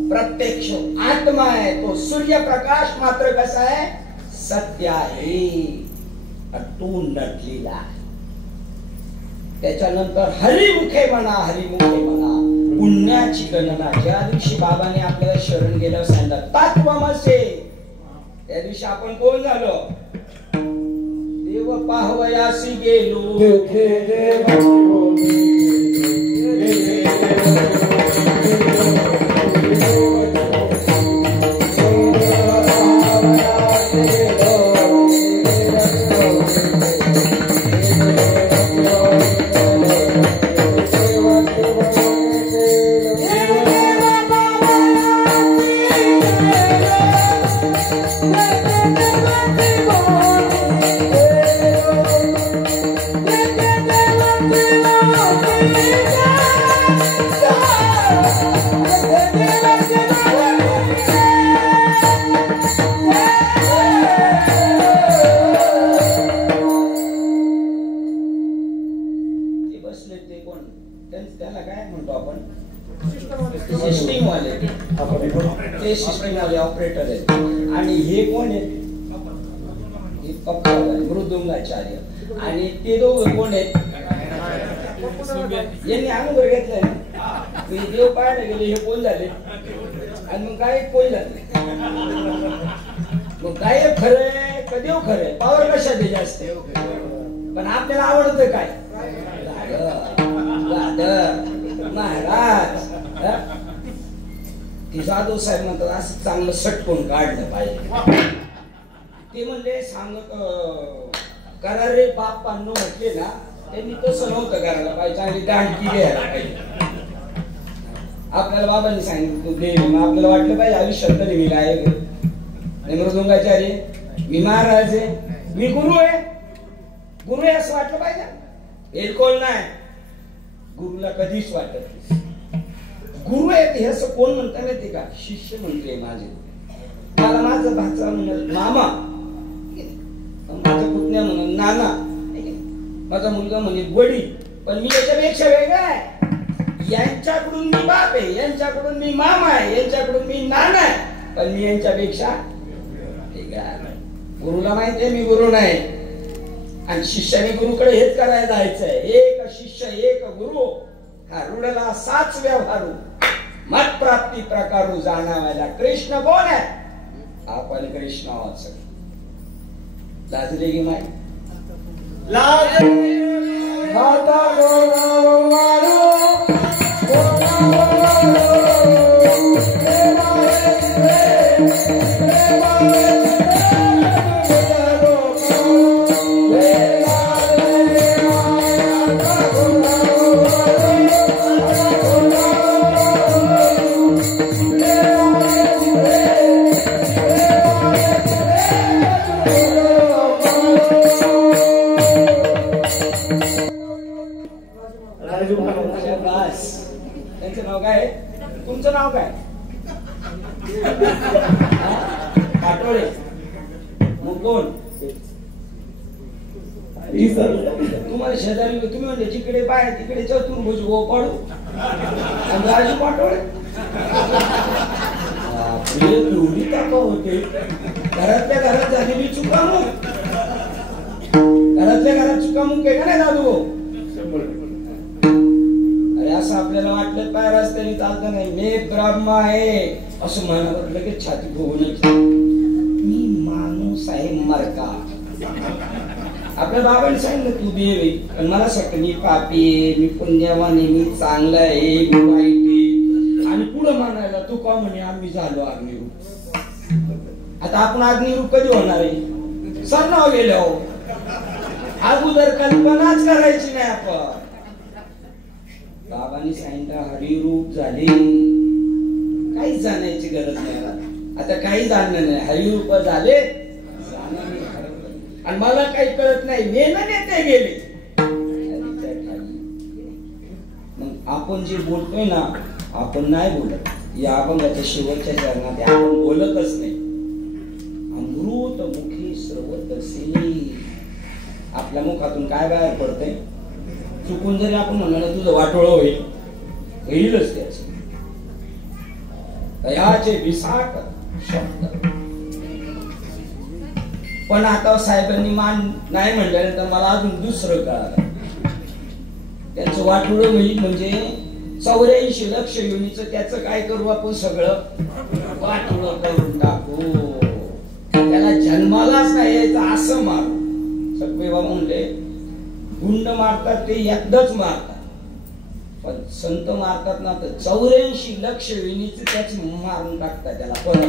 प्रत्यक्ष आत्मा आहे. तो सूर्यप्रकाश मात्र कसा आहे? सत्य आहे. तो नटलेला. त्याच्यानंतर हरिमुखे म्हणा, हरिमुखे म्हणा, पुण्याची गणना. ज्या दिवशी बाबाने आपल्याला शरण गेल्यावर सांगितलं तत्वमसे, त्या दिवशी आपण कोण झालो? देव पाहवयासी गेलो. ऑपरेटर आहेत. आणि हे कोण आहेत? मृदुंगाचार्य. आणि ते दोघं कोण आहेत? यांनी अनुभव घेतलाय. मी देव पाहायला गेले, हे कोण झाले? आणि मग काय कोण झाले? मग काय खरंय का देव खरंय? पावर कशात जास्त? पण आपल्याला आवडतं काय? महाराज. जाधव साहेब म्हणतात असं चांगलं सटकून काढलं पाहिजे. ते म्हणले सांगत करा रे बाप्पांनो म्हटले ना, त्यांनी तसं नव्हतं करायला पाहिजे. चांगली दांडकी घ्यायला पाहिजे. आपल्याला बाबांनी सांगितलं, आपल्याला वाटलं पाहिजे आयुष्यात तरी मी गायक आहे, मृदुंगाचार्य, मी महाराज आहे, मी गुरु आहे. गुरु आहे असं वाटलं पाहिजे. एलकोल नाही, गुरुला कधीच वाटत. गुरु आहे हे असं कोण म्हणता माहिती का? शिष्य म्हणते माझे. मला माझं भाचा म्हणत मामा, माझा पुतण्या म्हणत नाना, माझा मुलगा म्हणे वडील. पण मी याच्यापेक्षा वेगळा आहे. यांच्याकडून मी बाप आहे, यांच्याकडून मी मामा आहे, यांच्याकडून मी नाना आहे, पण मी यांच्यापेक्षा वेगळा आहे. गुरुला माहिती आहे मी गुरु नाही. आणि शिष्याने गुरुकडे हेच करायला जायचंय. एक शिष्य एक गुरु, हा रुडला साच व्यवहारू, मत प्राप्ती प्रकारू जाणावायला. कृष्ण कोण आहे? आपण कृष्ण आहोत. लाजले की माय बस त्यांचं नाव काय? तुमचं नाव काय? पाटोळे. मग कोण? तुम्हाला शेजारी तुम्ही म्हणजे जिकडे पाय तिकडे चतुर्भुज गोपाळू आणि राजू पाटोळे. एवढी ताकद होते. घरातल्या घरात झालेली चुकामुक, घरातल्या घरात चुकामुक आहे का नाही दादू? अरे असं आपल्याला वाटलं पाय रस्त्याने चालतं नाही. मी ब्रह्मा आहे असं म्हणावं लगेच छाती फुगून मी माणूस आहे मरका. आपल्या बाबांनी सांगितलं तू देव आहे, पण मला सांगतं मी पापी आहे, मी पुण्यवान आहे, मी चांगला आहे, मी वाईट आहे. आणि पुढं म्हणायला तू का म्हणे आम्ही झालो अग्निरूप. आता आपण अग्निरूप कधी होणार आहे? सरनाव गेलो. अगोदर कल्पनाच करायची नाही आपण. बाबांनी सांगितलं हरिरूप झाले, काहीच जाण्याची गरज नाही. आता काही जाणलं नाही, हरिरूप झाले आणि मला काही कळत नाही. नेते गेले. मग आपण जे बोलतोय ना, आपण नाही बोलत. या अभंगाच्या शेवटच्या चरणात आपण बोलतच नाही. अमृत मुखी स्रवत असे. आपल्या मुखातून काय बाहेर पडतंय? चुकून जरी आपण म्हणलं तुझं वाटोळ होईल, होईलच त्याच. दयाचे विसाट शब्द. पण आता साहेबांनी मान नाही म्हणल्यानंतर मला अजून दुसरं कळालं. त्याचं वाटोळ होईल म्हणजे 84 लक्ष योनीचं त्याचं काय करू आपण? सगळं वाटोळ करून टाकू. त्याला जन्मालाच नाही यायचं असं मारू. सगळे बाबा म्हणले गुंड मारतात ते एकदाच मारतात, पण संत मारतात ना तर 84 लक्ष योनीचं त्याच मारून टाकतात त्याला परत.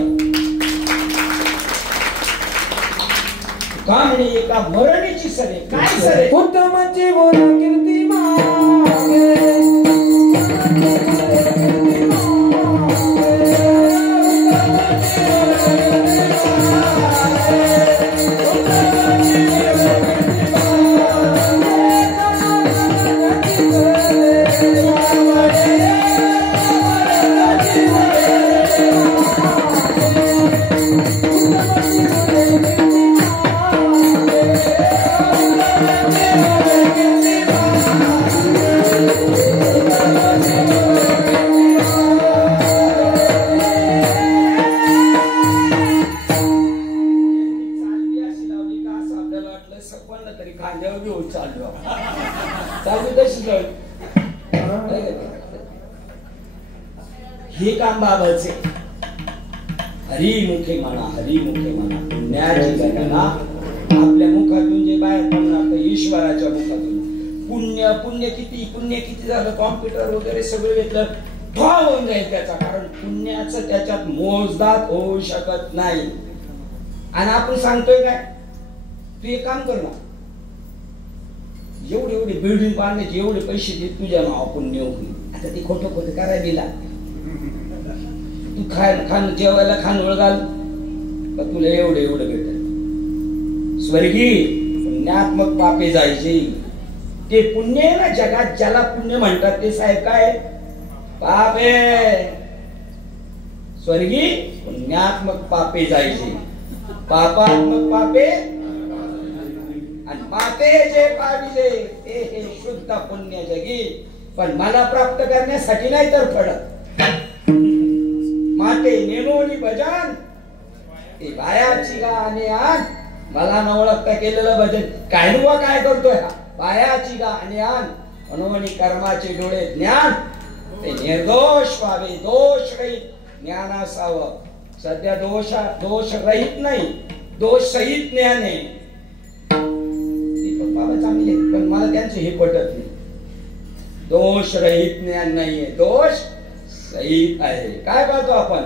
का म्हणे एका मरणीची सरे काय सरे उत्तमाची बोल कीर्ती हे काम बाबाचे. हरिमुखे म्हणा, हरिमुखे म्हणा. पुण्याची गणना आपल्या मुखातून जे बाहेर पडणार तर ईश्वराच्या मुखातून. पुण्य पुण्य किती झालं कॉम्प्युटर वगैरे सगळं घेतलं होऊन जाईल त्याचा. कारण पुण्याचं त्याच्यात मोजदात होऊ शकत नाही. आणि आपण सांगतोय काय? तू एक काम कर ना, एवढे बिल्डिंग बांधण्याचे एवढे पैसे दे, तुझ्या नाव पुण्य होईल. आता ते खोटं करायला दिला. तू खान जेवायला खानवळ घाल का तुला एवढं भेटेल. स्वर्गी पुण्यात्मक पापे जायचे. ते पुण्य आहे ना जगात ज्याला पुण्य म्हणतात ते साहेब काय पाप आहे. स्वर्गी पुण्यात्मक पापे जायचे, पापात्मक पापे आणि पापे जे पाविले ते हे शुद्ध पुण्य जगी. पण मला प्राप्त करण्यासाठी नाही तर फळत माते नेमोनी भजन ते बायाची गाणे आण. मला न ओळखता केलेलं भजन काय नुवा काय करतोय हा? बायाची गाणे आण मनोमनी कर्माचे डोळे ज्ञान ते निर्दोष व्हावे, दोष रहित ज्ञान असावं. सध्या दोष रहित नाही, दोष सहित ज्ञान आहे. बाबा चांगले पण मला त्यांचे हे पटत नाही. दोष रहित ज्ञान नाहीये, दोष सहित आहे. काय पाहतो आपण?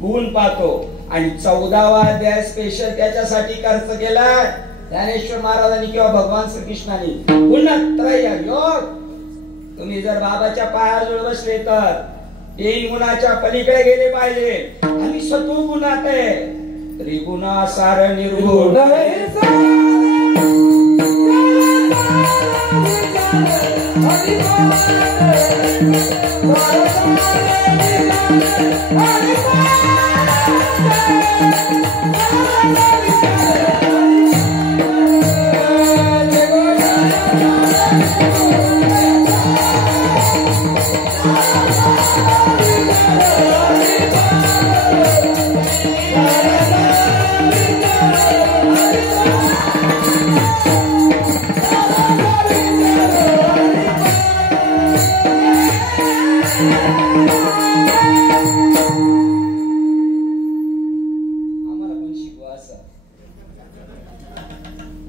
गुण पाहतो. आणि 14वा अध्याय स्पेशल त्याच्यासाठी खर्च केलाय ज्ञानेश्वर महाराजांनी किंवा भगवान श्रीकृष्णांनी. गुणत्रय योग. तुम्ही जर बाबाच्या पायाजवळ बसले तर 3 गुणाच्या पलीकडे गेले पाहिजे. आणि सत्व गुणात आहे त्रिगुणासार निर्गुण.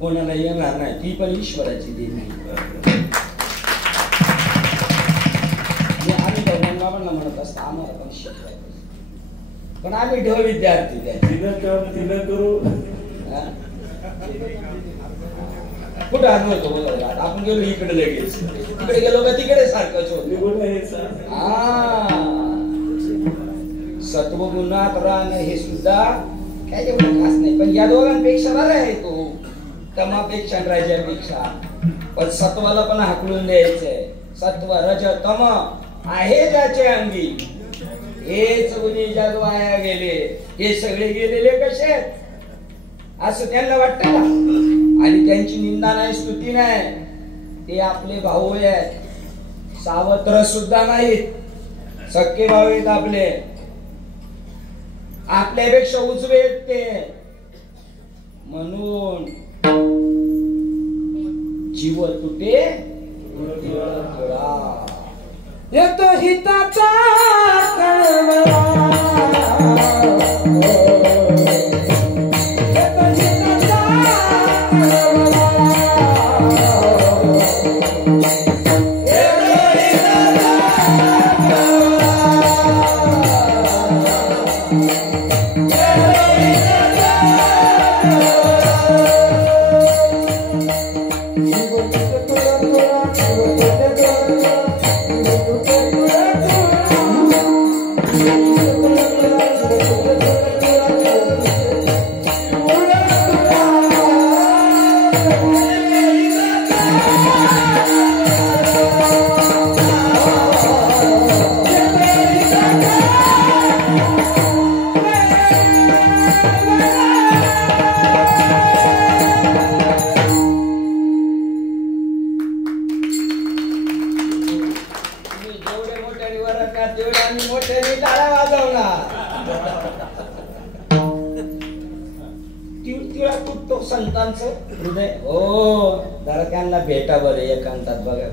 कोणाला येणार नाही ती पण ईश्वराची देणी. आम्ही भगवान म्हणत असतो आम्हाला पण शिकवायचं, पण आम्ही ढ विद्यार्थी कुठं अनुभवतो बोला. आपण गेलो इकडे लगेच, तिकडे गेलो का तिकडे सारखंच होत. सत्वगुणात राहणं हे सुद्धा काय एवढं खास नाही, पण या दोघांपेक्षा बरा आहे तो, तमापेक्षा राजापेक्षा. पण सत्वाला पण हाकलून द्यायचंय. सत्व रज तम आहे ज्याचे अंगी, हेच उनी जग वाया गेले. हे सगळे गेलेले कसे असं त्यांना वाटत ना. आणि त्यांची निंदा नाही, स्तुती नाही. ते आपले भाऊ आहेत, सावत्र सुद्धा नाहीत, सख्खे भाऊ आहेत आपले, आपल्यापेक्षा उजवे आहेत ते. म्हणून जीव तुटे येतो हिताचा कळवळा, येतो हिताचा कळवळा, येतो हिताचा संतांचं हृदय. हो जरा त्यांना भेटा बरं एकांतात, बघा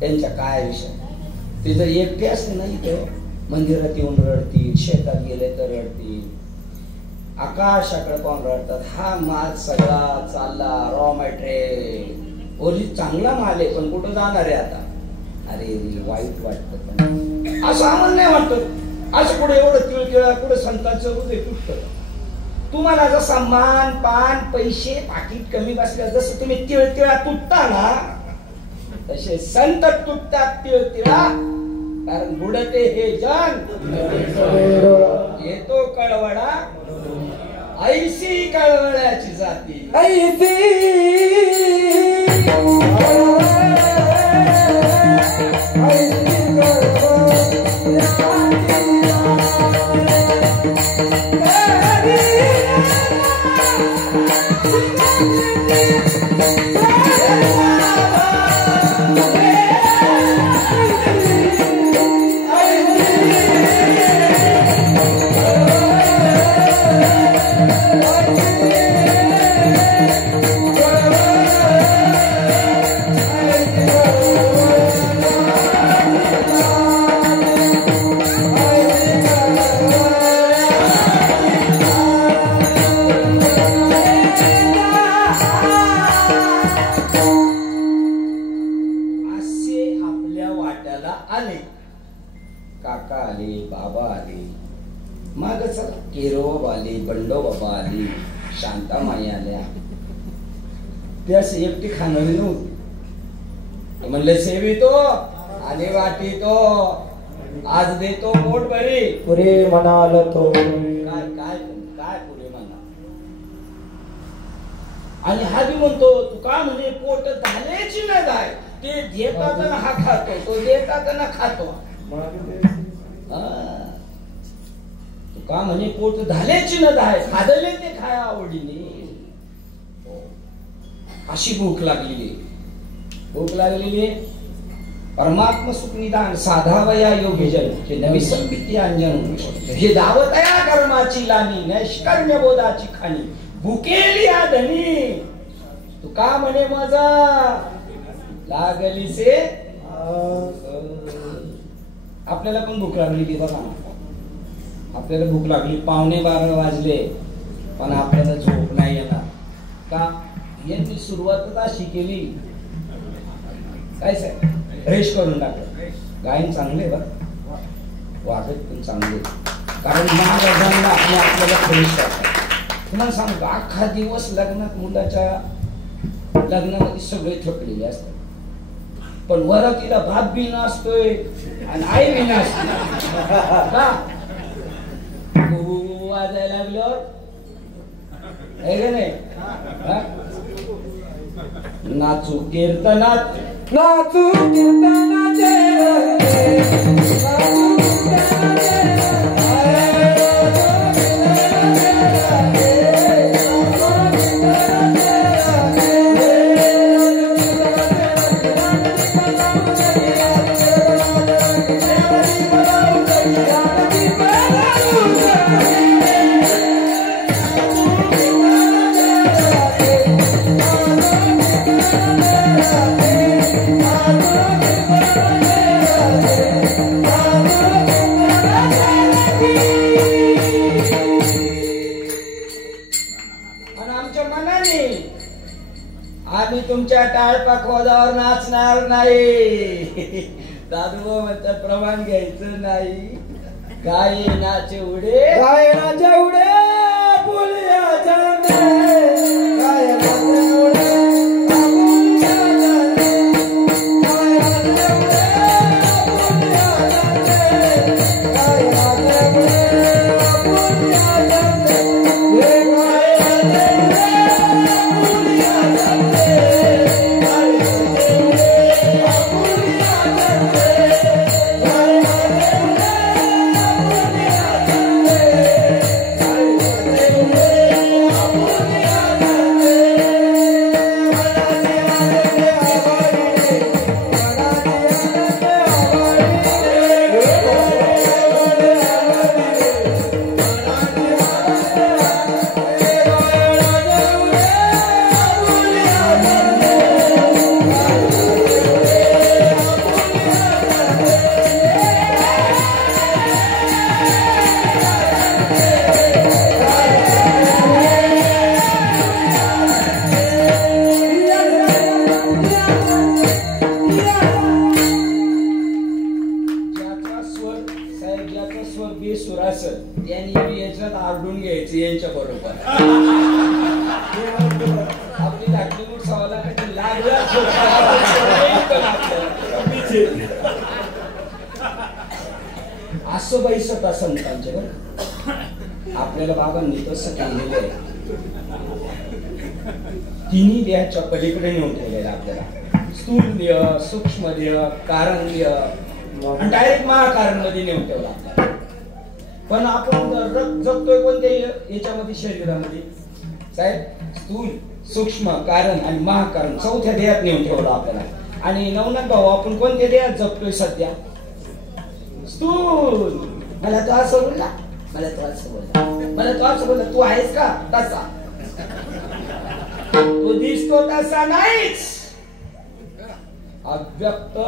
त्यांच्या काय विषय. ते जर एकटे असते नाही तर मंदिरात येऊन रडतील, शेतात गेले तर रडतील, आकाशाकडे पाहून रडतात. हा माल सगळा चालला, रॉ मटेरियल ओरी चांगला माल आहे, पण कुठं जाणार आहे आता. अरे वाईट वाटत, पण असं आम्हाला नाही वाटत. असं कुठे एवढं तिळतिळा, कुठे संतांचं हृदय तुटत. तुम्हाला जसा मान पान पैसे पाकिट कमी बसल्या, जसं तुम्ही तिळतिळा तुटता ना, तसे संत तुटतात तिळतिळा. कारण बुडते हे जन, येतो कळवळा, ऐसी कळवळ्याची जाती. ऐसी बाबा आली, शांतामाई आल्या. ते असं एकटी खाणारी नव्हती. म्हणले सेवितो आणि वाटीतो, आज देतो पोट भरी. पुरे म्हणाल तो काय काय काय पुरे म्हणा. आणि हा बी म्हणतो तू का म्हणे पोट झाल्याची न जाय. ते देतात ना हा खातो, तो देतात ना खातो. तुका म्हणे पोट झालेची न जाय खादले ते खाया आवडीने. अशी भूक लागलेली, भूक लागलेली. परमात्मा सुख निदान साधावया योगी जन हे नवी संगीती अंजन हे दावतया कर्माची लानी नैष्कर्म्य बोधाची खाणी भुकेली या धनी. तुका म्हणे माझा लागली से. आपल्याला पण भूक लागली बघा, आपल्याला भूक लागली 11:15 वाजले पण आपल्याला झोप नाही येणार का? यांनी सुरुवातच अशी केली काय साहेब, फ्रेश करून टाकलं. गायन चांगले बघ, वागत पण चांगले, कारण महाराजांना आपल्याला फ्रेश करतात. तुम्हाला सांगतो अख्खा दिवस लग्नात मुलाच्या लग्नामध्ये सगळे थकलेले असतात, पण वर तिला बाप बी नसतोय आणि आई बी नसते का? वाजायला लागल्यावर आहे का नाही? नाचू कीर्तनात नाचू कीर्तनाचे आम्ही तुमच्या टाळपाखवादावर नाचणार नाही. दादू म्हणतात प्रमाण घ्यायचं नाही. गाये नाचे उडे, गाये नाचे उडे, बोलिया जाने, गाये नाचे उडे, बोलिया जाने, गाये नाचे उडे, बोलिया जाने, गाये नाचे उडे, बोलिया जाने, ये गाये नाचे उडे, बोलिया जाने. आरडून घ्यायचे यांच्या बरोबर. आपली लागली मूठ सवाला कधी लागला असं बैसता संतांच्या बरं. आपल्याला बाबांनी तसं केलेलं आहे. तिन्ही देहाच्या पलीकडे नेऊन ठेवलेलं आपल्याला. स्थूल देह, सूक्ष्म देह, कारण देह आणि डायरेक्ट महाकारण मध्ये नेऊन ठेवला आपल्याला. पण आपण जगतोय कोणत्या याच्यामध्ये, शरीरामध्ये साहेब? स्थूल, सूक्ष्म, कारण आणि महाकारण चौथ्या देहात नेऊन ठेवलं आपल्याला. आणि नवनाथ भाऊ आपण कोणत्या देहात जगतोय सध्या? स्थूल. मला तो असं बोलला, मला तो असं बोलला, मला तो असं बोलला. तू आहेस का तसा? तू दिसतो तसा नाहीच. अव्यक्त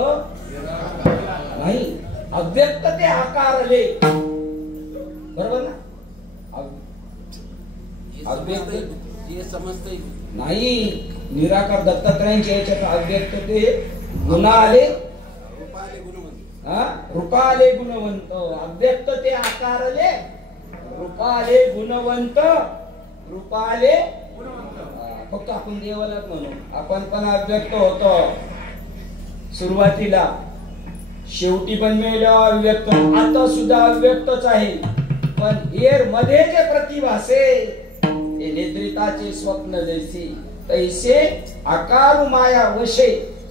नाही, अव्यक्त ते आकारले, बरोबर ना? अव्यक्त जे समजतंय नाही. निराकार दत्तात्रयांच्या याच्यात अव्यक्त ते गुन्हा आले, रूपाले गुणवंत. अव्यक्त ते आकारले, रूपाले गुणवंत, रूपाले फक्त आपण देवालाच म्हणू. आपण पण अव्यक्त होतो सुरुवातीला, शेवटी पण मेलो अव्यक्त. आता सुद्धा अव्यक्तच आहे. पण एर मध्ये जे प्रतिभासे ते नेत्रिताचे स्वप्न जैसे तैसे आकारू माया वशे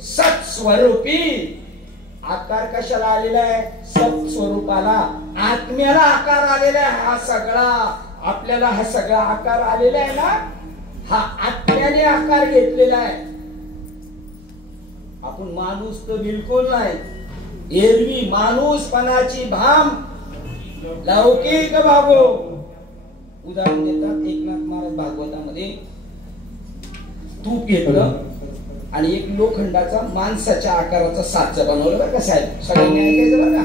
सत्स्वरूपी आकार कशाला आलेला आहे? सत्स्वरूपाला, आत्म्याला आकार आलेला आहे. हा सगळा आपल्याला हा सगळा आकार आलेला आहे ना, हा आत्म्याने आकार घेतलेला आहे. आपण माणूस तर बिलकुल नाही. एरवी माणूसपणाची भाम लौकिक भागो. उदाहरण देतात एकनाथ महाराज भागवतामध्ये. तूप घेतलं आणि एक लोखंडाचा माणसाच्या आकाराचा साचा बनवला बरं का साहेब, सगळ्यांनी ऐकायचं बरं का.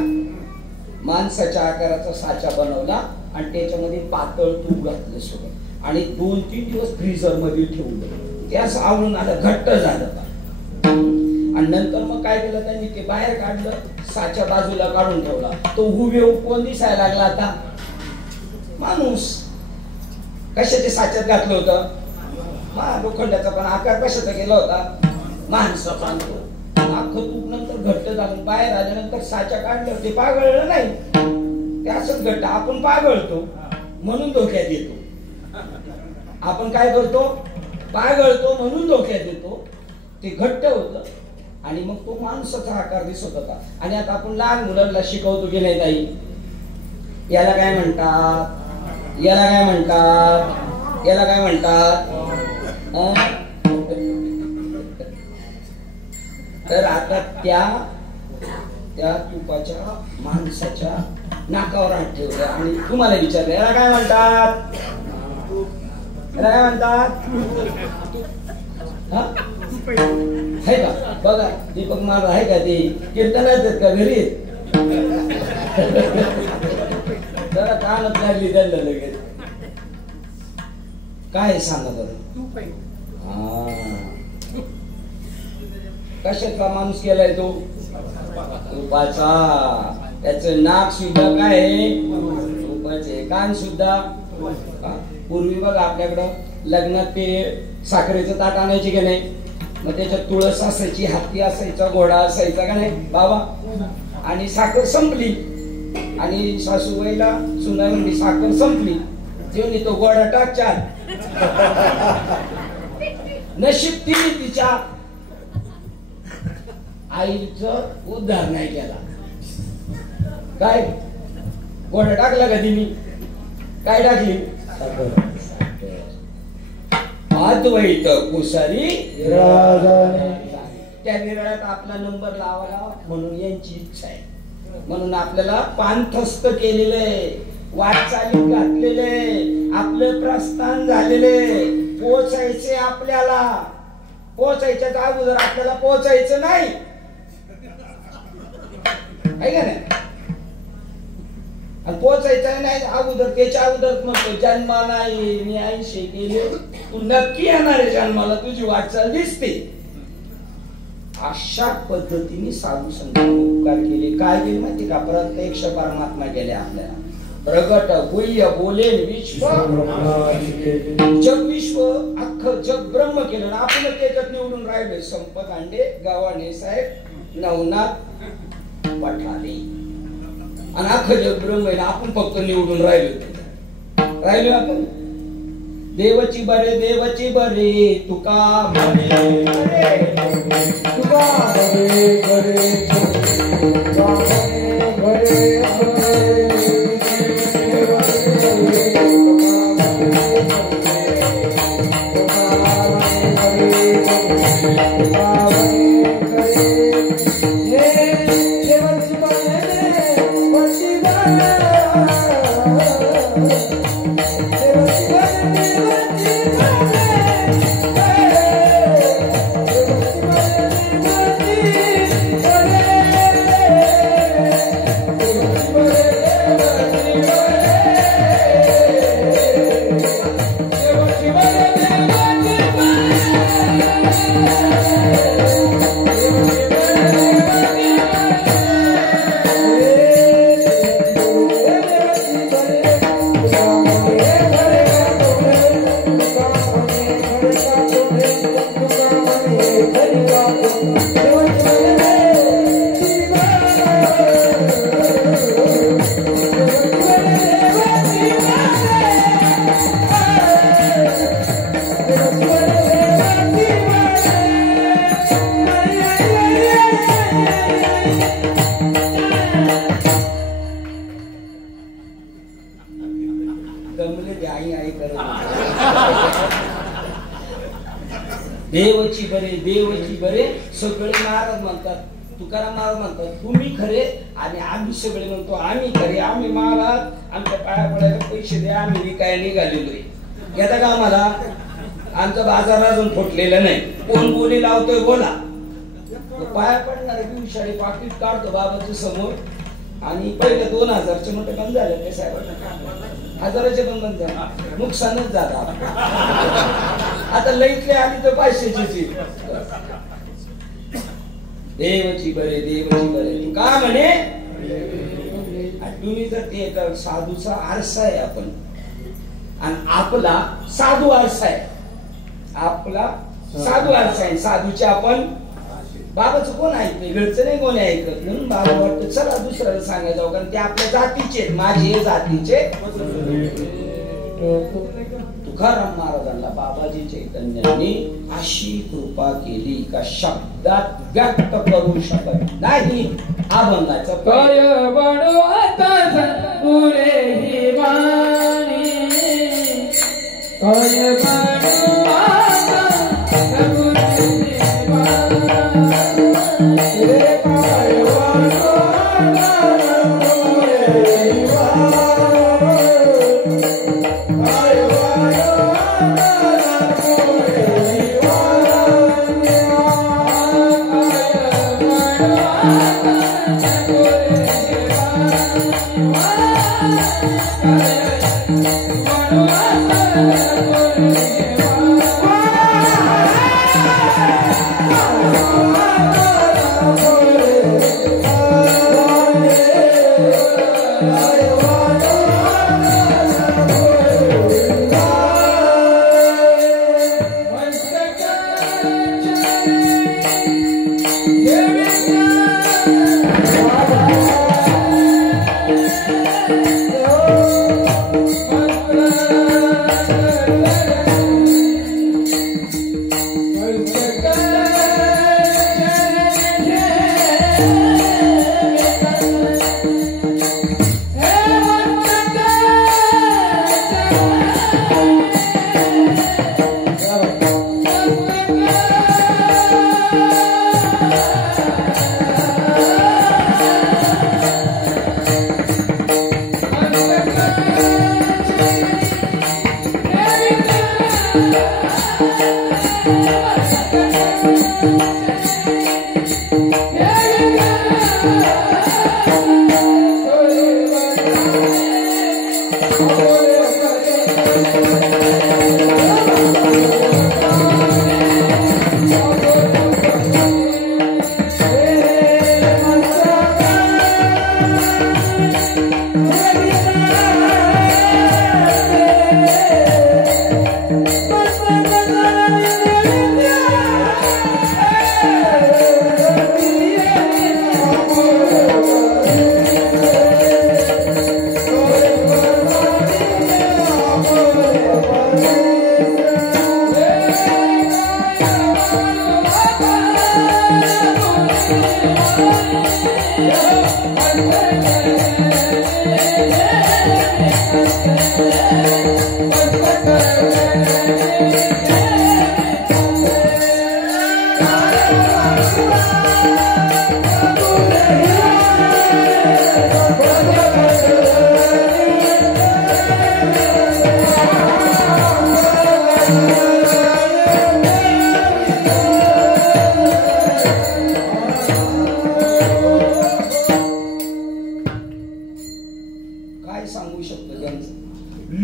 माणसाच्या आकाराचा साचा बनवला आणि त्याच्यामध्ये पातळ तूप घातलं सोबत आणि 2-3 दिवस फ्रीजर मध्ये ठेवलं. ते असं आवळून आलं, घट्ट झालं. आणि नंतर मग काय केलं त्यांनी, ते बाहेर काढलं, साच्या बाजूला काढून ठेवला. तो हुबेहूब कोण दिसायला लागला आता? माणूस. कशाच्या साच्यात घातलं होतं? लोखंडाचा, पण आकार कशाचा केला होता? माणसाचा. अख्खं तूप नंतर घट्ट झालं, बाहेर आल्यानंतर साच्या काढलं, ते पागळलं नाही. ते असंच घट्ट. आपण पागळतो म्हणून धोक्यात येतो. आपण काय करतो? पागळतो म्हणून धोक्यात येतो. ते घट्ट होतं आणि मग तो माणसाचा आकार दिसत होता. आणि आता आपण लहान मुलांना शिकवतो की नाही ताई, याला काय म्हणतात? याला काय म्हणतात? याला काय म्हणतात? तर आता त्या तुपाच्या माणसाच्या नाकावर हात ठेवला आणि तुम्हाला विचारलं, याला काय म्हणतात? याला काय म्हणतात? आहे का? बघा दीपक महाराज आहे का? ते कीर्तनात का घरी? जरा कानात लागली त्यांना लगेच. काय सांगा बरं? कशाचा माणूस केलाय तो? तुपाचा. त्याचं नाक सुद्धा काय आहे? तुपाचे. कान सुद्धा. पूर्वी बघा आपल्याकडं लग्नात ते साखरेचं ताट आणायचे की नाही, मग त्याच्यात तुळस असायची, हत्ती असायचा, घोडा असायचा का नाही बाबा. आणि साखर संपली आणि सासूबाईला सुना म्हणली साखर संपली, जेवणी तो घोडा टाक चार. नशीब तिने तिच्या आईचं उद्धार नाही केला. काय घोडा टाकला का तिने? काय टाकली? अद्वैत कुसारी त्या विरळात आपला नंबर लावावा म्हणून यांची इच्छा आहे. म्हणून आपल्याला पांथस्थ केलेले, वाटचालीत घातलेले, आपलं प्रस्थान झालेले, पोचायचे आपल्याला. पोचायच्या अगोदर आपल्याला पोचायचं नाही, आहे का नाही? आणि पोचायचं नाही अगोदर, त्याच्या अगोदर म्हणतो जन्मा नाही मी 80 केले, तू नक्की येणार आहे जन्माला, तुझी वाटचाल दिसते. अशा पद्धतीने साधू संतांनी उपकार केले. काय केले माहिती का? प्रत्यक्ष परमात्मा गेले आपल्याला. प्रगट गुह्य बोले विश्व, जग विश्व अख्खं जग ब्रह्म केलं ना आपण त्याच्यात निवडून राहिले. संपत आंडे, गावाने साहेब, नवनाथ पठारे आणि अख्खं जग ब्रह्म आहे. आपण फक्त निवडून राहिलो आपण. देवची बरे, देवची बरे, तुका बरे, तुका बरे बरे, तुका बरे बरे. Hare देवची बरे सगळे महाराज म्हणतात, तुकाराम महाराज म्हणतात तुम्ही खरे आणि आम्ही सगळे म्हणतो आम्ही खरे. आम्ही महाराज आमच्या पाया पडायला पैसे द्या, आम्ही विकाय निघालेलोय. येता का आम्हाला? आमचा बाजार अजून फुटलेला नाही. कोण बोली लावतोय बोला. पाया पडणारे दिवसाळी पाकिट काढतो बाबाच्या समोर आणि पहिले 2000चे मोठे बंद झाले ते साहेबांना, 1000चे पण बंद झाले, नुकसानच झालं. आता लईतले आली तर 500ची. देवची बरे तू का म्हणे? तुम्ही जर ते साधूचा आरसा आहे आपण आणि आपला साधू आरसा आहे, आपला साधू आरसा आहे. साधूचे आपण बाबाचं कोण ऐकते? घरचं नाही कोणी ऐकत. म्हणून बाबा वाटतं चला दुसऱ्याला सांगायला जाऊ, कारण ते आपल्या जातीचे, माझे जातीचे. तुकाराम महाराजांना बाबाजी चैतन्यांनी अशी कृपा केली का शब्दात व्यक्त करू शकत नाही. अभंगाचा काय बडो आता पुरे ही वाणी, काय बडो आता पुरे ही वाणी, रे काय बडो आता पुरे ही वाणी, काय बडो आता पुरे ही वाणी,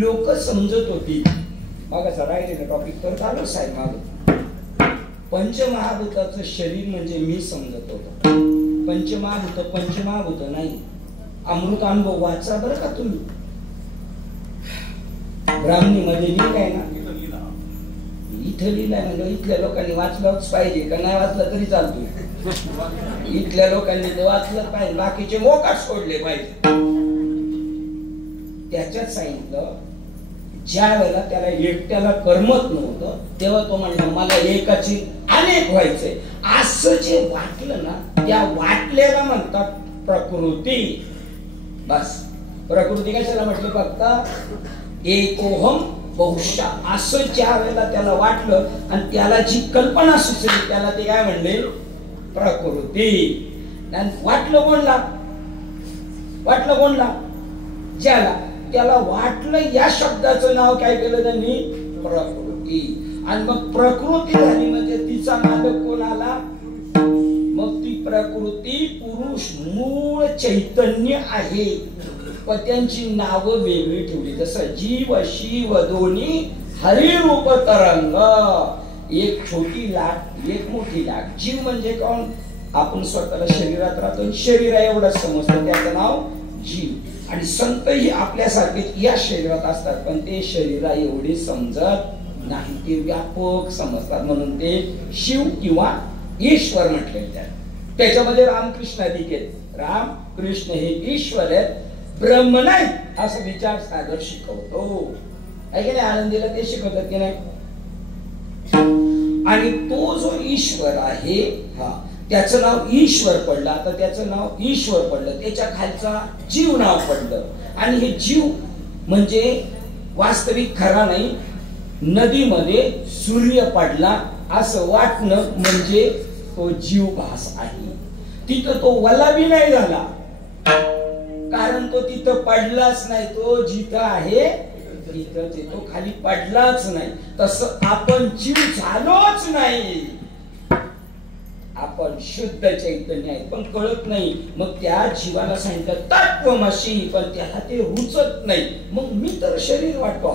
लोक समजत होती. मागाचा राहिलेला टॉपिक परत आलो साहेब माग. पंचमहाभूताचं शरीर म्हणजे मी समजत होतो. पंचमहाभूत नाही. अमृत अनुभव वाचा बरं का तुम्ही. ब्राह्मणी मध्ये लिहिलाय ना, इथं लिहिलाय म्हणजे इथल्या लोकांनी वाचलंच पाहिजे का नाही वाचलं तरी चालतो. इथल्या लोकांनी ते वाचलं पाहिजे, बाकीचे मोकाट सोडले पाहिजे. त्याच्यात सांगितलं ज्या वेळेला त्याला एकट्याला करमत नव्हतं तेव्हा तो म्हणला मला एकाची अनेक व्हायचंय. असं जे वाटलं ना त्या वाटलेला म्हणतात प्रकृती. बस प्रकृती कशाला म्हटलं? फक्त एकोहम बहुशा असं ज्या वेळेला त्याला वाटलं आणि त्याला जी कल्पना सुचली त्याला ते काय म्हणले प्रकृती. वाटलं कोणला ज्याला त्याला वाटलं या शब्दाचं नाव काय केलं त्यांनी प्रकृती. आणि मग प्रकृती झाली म्हणजे तिचा मालक कोण आला. मग ती प्रकृती पुरुष मूळ चैतन्य आहे पण त्यांची नावं वेगळी ठेवली. जसं जीव शिव दोन्ही हरिरूप तरंग. एक छोटी लाट एक मोठी लाट. जीव म्हणजे कोण. आपण स्वतःला शरीरात राहतो शरीर आहे एवढंच समजतं त्याचं नाव जीव. आणि संत ही आपल्यासारखे या शरीरात असतात पण ते शरीरा एवढे समजत नाही ते व्यापक समजतात म्हणून ते शिव किंवा ईश्वर म्हटले त्याच्यामध्ये रामकृष्ण अधिक आहेत. राम कृष्ण हे ईश्वर आहेत ब्रह्म नाही असं विचार सागर शिकवतो आहे की नाही. आनंदीला ते शिकवतात की नाही. आणि तो जो ईश्वर आहे त्याचं नाव ईश्वर पडलं. आता त्याचं नाव ईश्वर पडलं त्याच्या खालचा जीव नाव पडलं. आणि हे जीव म्हणजे वास्तविक खरा नाही. नदीमध्ये सूर्य पडला असं वाटणं म्हणजे तो जीव भास आहे. तिथं तो वलाबी नाही झाला कारण तो तिथं पडलाच नाही. तो जिथं आहे तिथंच आहे. तो खाली पडलाच नाही. तसं आपण जीव झालोच नाही. आपण शुद्ध चैतन्य आहे पण कळत नाही. मग त्या जीवाला सांगितलं तत्वमसी पण त्याला ते रुचत नाही. मग मी तर शरीर वाटतो.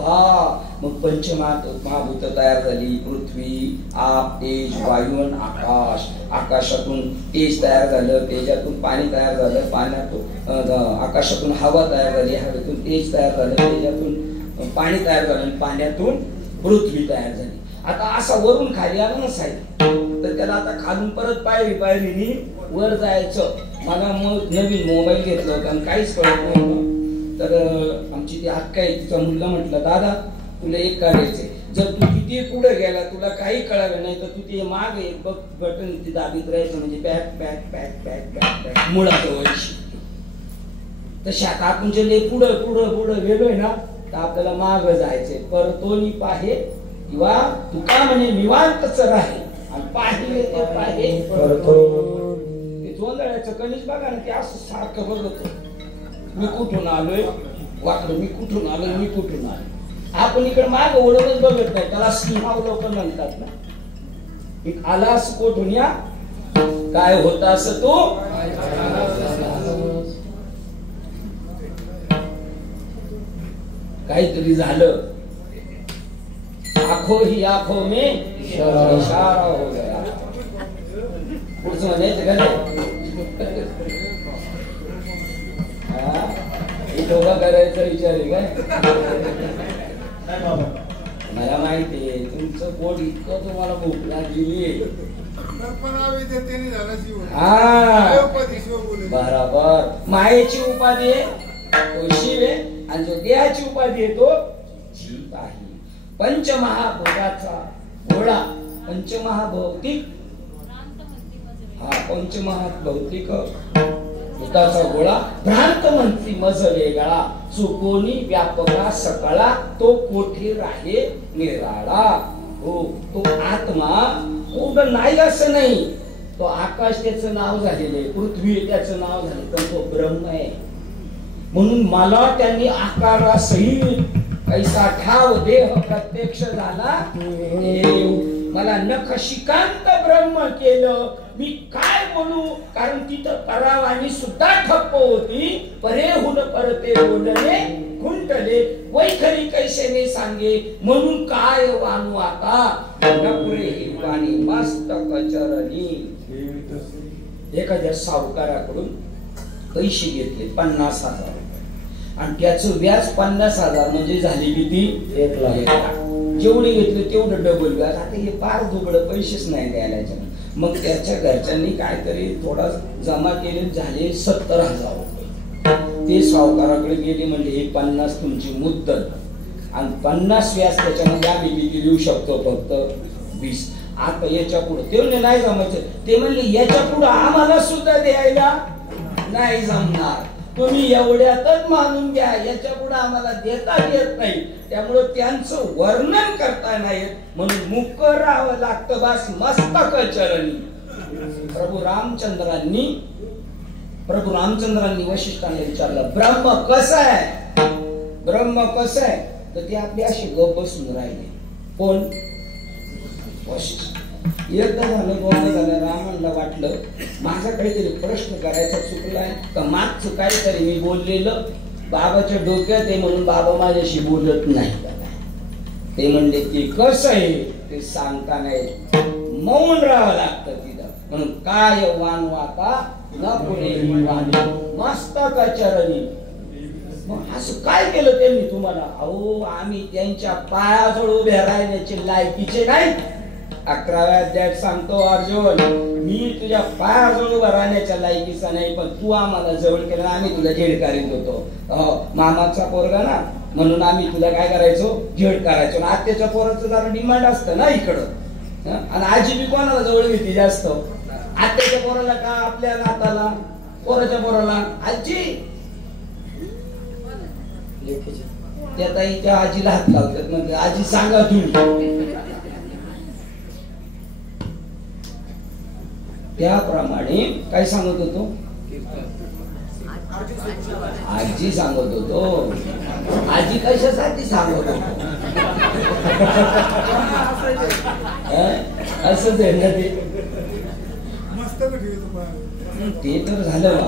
मग पंचमहाभूत तयार झाली. पृथ्वी आप तेज वायू आकाश. आकाशातून तेज तयार झालं. तेजातून पाणी तयार झालं. पाण्यातून आकाशातून हवा तयार झाली. हवेतून तेज तयार झालं. तेजातून पाणी तयार झालं. पाण्यातून पृथ्वी तयार झाली. आता असा वरून खाली आला ना साहेब तर त्याला आता खालून परत पायरीनी वर जायचं. मला मग नवीन मोबाईल घेतला होता आणि काहीच कळत नव्हतं. तर आमची ती अक्का आहे तिचा मुलगा म्हटलं दादा तुला एक करायचंय जर तू किती पुढे गेला तुला काही कळालं नाही तर तू ते माग एक बघ बटन ती दाबीत राहायचं म्हणजे back back back back back back मुळाचं वैशिष्ट्य. तशी आता आपण जे पुढं पुढं पुढं गेलोय ना तर आपल्याला माग जायचंय. परतोनी पाहे किंवा तुका म्हणे निवांतच राहे आणि पाहिले ते पाहे ते जोंधळ्याचं कणीस बघा ना ते असं सारखं बघतो. मी कुठून आलोय वाकडं मी कुठून आलोय मी कुठून आलोय. आपण इकडे माग ओढवच बघत नाही त्याला सिंहावलोकन म्हणतात ना. एक आलास कोठून या काय होता असं तो काहीतरी झालं. आंखों ही आंखों में इशारा हो गया. पुढचं म्हणायचं का नाही. ठोका करायचा विचार आहे काय. मला माहिती आहे तुमचं पोट इतकं तुम्हाला भूक लागली. बरोबर. मायेची उपाधी आहे तो शिव आहे आणि जो देहाची उपाधी आहे तो जीव आहे. पंचमहाभूताचा गोळा पंचमहाभौतिक पंचमहाभौतिक भूताचा गोळा भ्रांत म्हणती मज वेगळा. चुकोनी व्यापका सकळा तो कोठे राहे निराळा. हो तो आत्मा कुठं नाही असं नाही. तो आकाश त्याचं नाव झालेलं आहे. पृथ्वी त्याचं नाव झाले पण तो ब्रह्म आहे. म्हणून मला त्यांनी आकारासहित कैसा ठाव देह प्रत्यक्ष झाला मला नखशिकांत ब्रह्म केलं. मी काय बोलू कारण तिथं परावाणी सुद्धा ठप्प होती. परेहून परते बोलणे खुंटले वैखरी कैसेने सांगे म्हणून काय वानू आता पुरे हिरवाणी मस्तक चरणी. एखाद्या सावकाराकडून पैसे घेतले 50,000 आणि त्याचं व्याज 50,000 म्हणजे झाली किती 1 लाख. जेवढे घेतले तेवढं डबल व्याज. आता हे फार दुबळं पैसेच नाही द्यायला. मग त्याच्या घरच्यांनी काहीतरी थोडा जमा केले झाले 70,000 रुपये. ते सावकाराकडे गेले म्हणजे हे 50 तुमची मुद्दत आणि 50 व्याज त्याच्यामध्ये आम्ही किती देऊ शकतो फक्त 20. आता याच्या पुढे ते नाही जमायचं. ते म्हणले याच्या पुढे आम्हाला सुद्धा द्यायला नाही जमणार. तुम्ही एवढ्यातच मानून घ्या, याच्या पुढे आम्हाला देता येत नाही, त्यामुळे त्यांचं वर्णन करता नाही येत म्हणून मुक राहावं लागतं बस मस्तक चरणी. प्रभू रामचंद्रांनी वशिष्ठांना विचारलं ब्रह्म कसं आहे, ब्रह्म कसं आहे, तर ते आपले असे गप बसून राहिले. कोण? वशिष्ठ. एकदा झालं दोनदा झालं, रामांना वाटलं माझा काहीतरी प्रश्न करायचा चुकलाय का, मागचं काहीतरी मी बोललेलं बाबाच्या डोक्यात आहे म्हणून बाबा माझ्याशी बोलत नाही. ते म्हणले की कसं आहे ते सांगता नाही, मौन राहावं लागतं तिथं. म्हणून काय वानवाता न पुढे मस्तक चरणी. मग असं काय केलं त्यांनी तुम्हाला? अहो आम्ही त्यांच्या पायाजवळ उभे राहण्याचे लायकीचे नाही. 11व्या अध्यायात सांगतो अर्जुन, मी तुझ्या पायाजवळ उभा राहण्याच्या लायकीचा नाही, पण तू आम्हाला जवळ केलं, आम्ही तुला झेड करीत होतो. मामाचा पोरगा ना म्हणून आम्ही तुला काय करायचो, झेड करायचो. आत्याच्या पोराचं जरा डिमांड असतं ना इकडं, आणि आजी बी कोणाला जवळ घेते जास्त, आत्याच्या पोराला का आपल्या नाताला, पोराच्या पोराला आजी. त्या ताई त्या आजीला हात लावतात, म्हणजे आजी सांगा तुम्ही. त्याप्रमाणे काय सांगत होतो, आजी सांगत होतो. आजी कशासाठी सांगत होतो? असंच आहे ना ते तर झालं.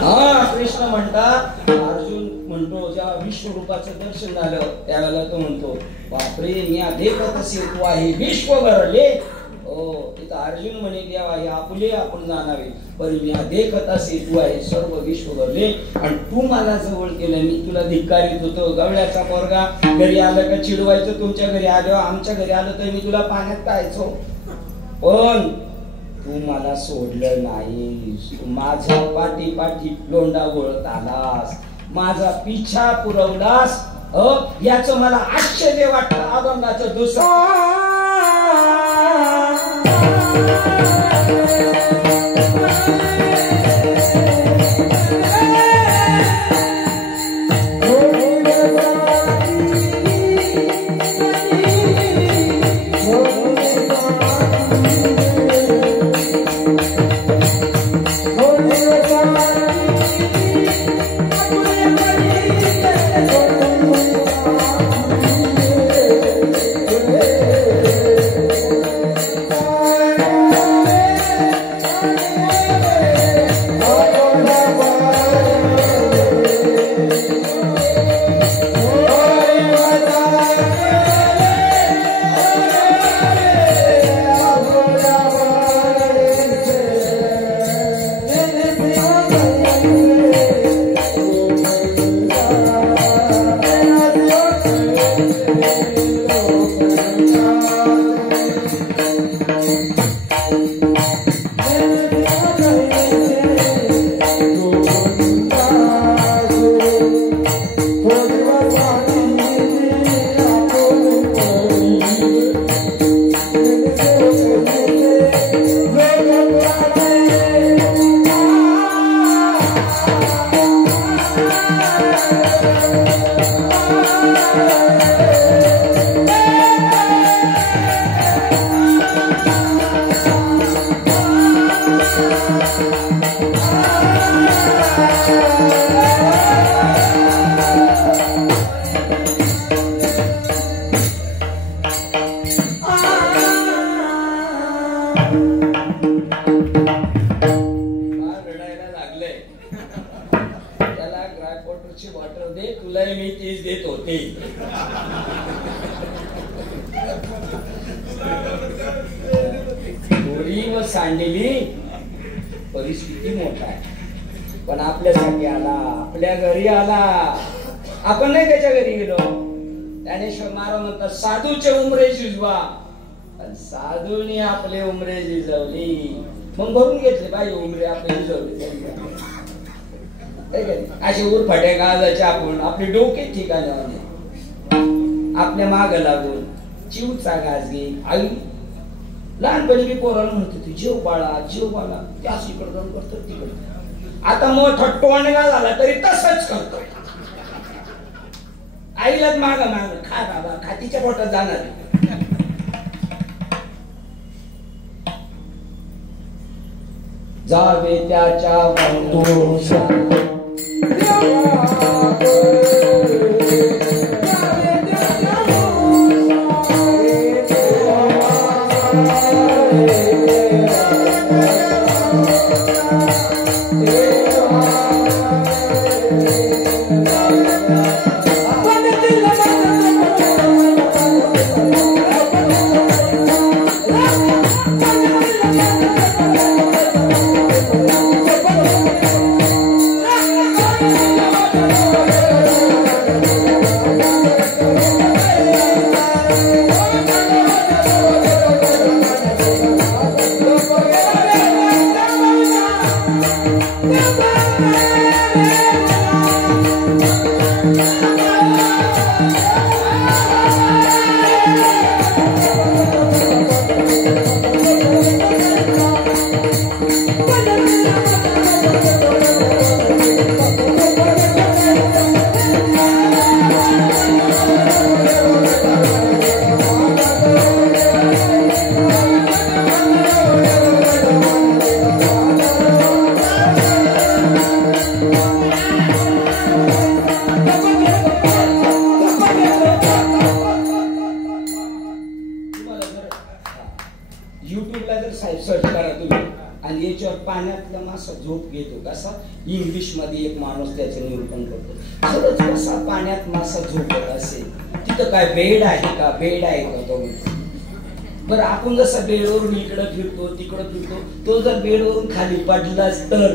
हा कृष्ण म्हणतात, अर्जुन म्हणतो जेव्हा विश्वरूपाचं दर्शन झालं त्यावेळेला तो म्हणतो बापरे मी देखत असे तू आहे विश्व भरले. हो तिथं अर्जुन म्हणे देवा हे आपले आपण जाणावे, पण मी देखत असे तू आहे सर्व विश्व भरले, आणि तू मला जवळ केलं. मी तुला धिक्कारित होतो, गवळ्याचा पोरगा घरी आलं का चिडवायचं, तुमच्या घरी आलो आमच्या घरी आलं तर मी तुला पाण्यात टाकायचो, पण तू मला सोडलं नाही. माझ्या पाठी पाठी लोंडा गोळत आलास, माझा पिछा पुरवलास. याचं मला आश्चर्य वाटतं. अभंगाचं दुसरं सांडलेली परिस्थिती मोठा आहे, पण आपल्यासाठी आला, आपल्या घरी आला. आपण नाही त्याच्या घरी गेलो. ज्ञानेश्वर महाराज म्हणतात साधूचे उमरे झिजवा, साधूने आपले उमरे झिजवली. मग भरून घेतले बाई उमरे आपले झिजवले. असे उरफाट्या गाजाचे आपण आपले डोके ठिकाणी आपल्या माग लागून चिवचा गाज घे. आई लहानपणी मी पोराला म्हणतो तू जेव बाळा जेव बाळा, त्या इकडे जाऊन करतो तिकडे. आता मोठा टोणगा झाला तरी तसंच करतोय. आईलाच माग खा बाबा खातीच्या पोटात जाणार. जावे त्याच्या युट्यूबला जर सर्च करा तुम्ही आणि याच्यावर पाण्यातला मासा झोप घेतो कसा, इंग्लिश मध्ये एक माणूस त्याचं निरूपण करतो. खरंच कसा पाण्यात मासा झोपत असेल, तिथं काय बेड आहे का, बेड आहे का तो. बरं आपण जसं बेडवरून इकडं फिरतो तिकडं फिरतो, तो जर बेडवरून खाली पडलाच तर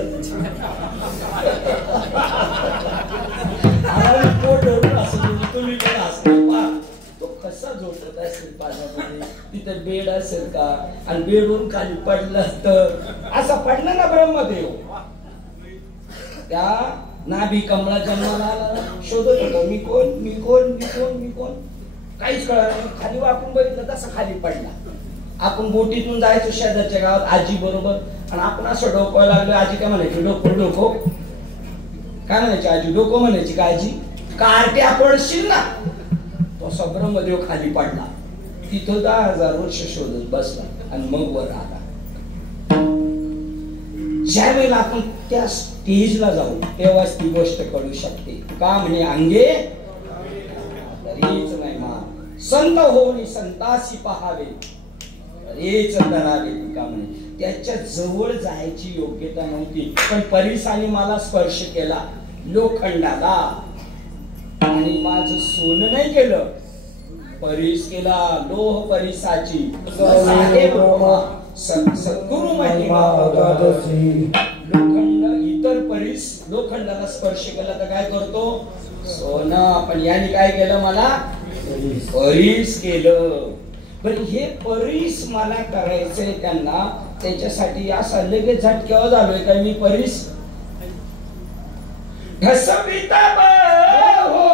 तुम्ही पण असणार तो कसा झोपत असेल पाण्यामध्ये, तिथं बेड असेल का, आणि बेडवरून खाली पडला तर असा पडला ना ब्रह्मदेव. त्या नाभी कमळा जन्माला आला, शोधत होतो मी कोण मी कोण मी कोण मी कोण, काहीच कळलं नाही. खाली वाकून बघितलं तसा खाली पडला. आपण बोटीतून जायचो शेजारच्या गावात आजी बरोबर, आणि आपण असं डोकायला लागलो. आजी काय म्हणायची, डोको काय म्हणायची आजी, डोको म्हणायची का आजी, कार्ट्या पडशील ना. तो ब्रह्मदेव खाली पडला, तिथं 10,000 वर्ष शोधत बसला आणि मग वर आला. ज्या वेळेला आपण त्या स्टेजला जाऊ तेव्हाच ती गोष्ट कळू शकते. का म्हणे अंगे तरीच नाही मान, संत होऊन संतासी पहावे तरीच धरावे. का म्हणे त्याच्या जवळ जायची योग्यता नव्हती, पण परिसाने मला स्पर्श केला लोखंडाला, आणि माझं सोनं नाही केलं, परीस केला लोह परिसाची. सद्गुरु महिमा लोखंड इतर परीस लोखंडाला स्पर्श केला तर काय करतो, सोनं. पण याने काय केलं, मला परीस केलं. पण हे परीस मला करायचंय त्यांना, त्याच्यासाठी असा लगेच झटक्यावर झालोय का मी परीस घसविता हो.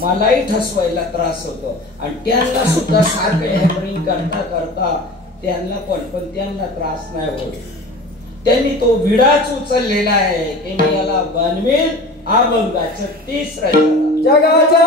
मलाही ठसवायला त्रास होतो, आणि त्यांना सुद्धा सारखं हॅमरिंग करता करता त्यांना पण त्यांना त्रास नाही होत. त्यांनी तो विडाच उचललेला आहे की मी याला बनवेल अभंगाचं 30 रचना. जगाच्या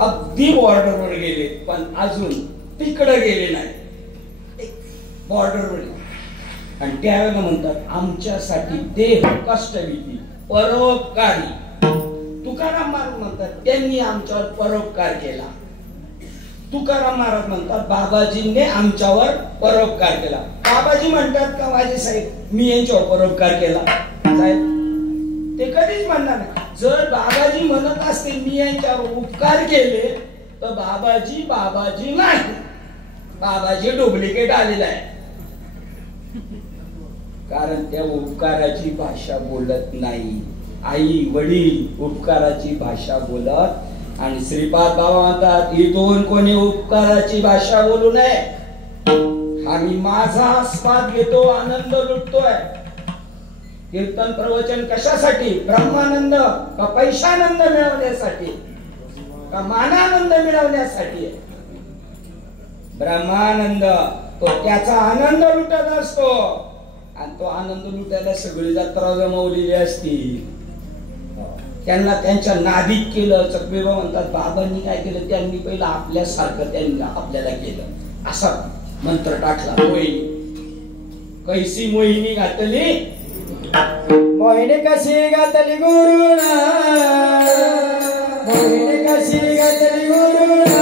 अगदी बॉर्डरवर गेले पण अजून तिकडे गेले नाही, बॉर्डरवर. आणि त्यावेळेला म्हणतात आमच्यासाठी देह कष्टविधी परोपकारी. तुकाराम महाराज म्हणतात त्यांनी आमच्यावर परोपकार केला. तुकाराम महाराज म्हणतात बाबाजींनी आमच्यावर परोपकार केला. बाबाजी म्हणतात का माझे साहेब मी यांच्यावर परोपकार केला? साहेब ते कधीच म्हणणार नाही. जर बाबाजी म्हणत असतील मी यांच्यावर उपकार केले तर बाबाजी नाही, बाबाजी डुप्लिकेट आलेला आहे. कारण त्या उपकाराची भाषा बोलत नाही. आई वडील उपकाराची भाषा बोलत. आणि श्रीपाद बाबा म्हणतात इथून कोणी उपकाराची भाषा बोलू नये. आम्ही माझा आस्वाद घेतो, आनंद लुटतोय. कीर्तन प्रवचन कशासाठी? ब्रह्मानंद का पैशानंद मिळवण्यासाठी का मानानंद मिळवण्यासाठी? ब्रह्मानंद तो त्याचा आनंद लुटत असतो. आणि तो आनंद लुटायला सगळी जत्रा जमवलेली असती. त्यांना त्यांच्या नादीत केलं. चकबीबा म्हणतात बाबांनी काय केलं? त्यांनी पहिलं आपल्यासारखं त्यांनी आपल्याला केलं. असा मंत्र टाकला. मोहिनी कैसी मोहिनी घातली, मोहिनी कशी घातली गुरुना, मोहिनी कशी घातली गुरुना.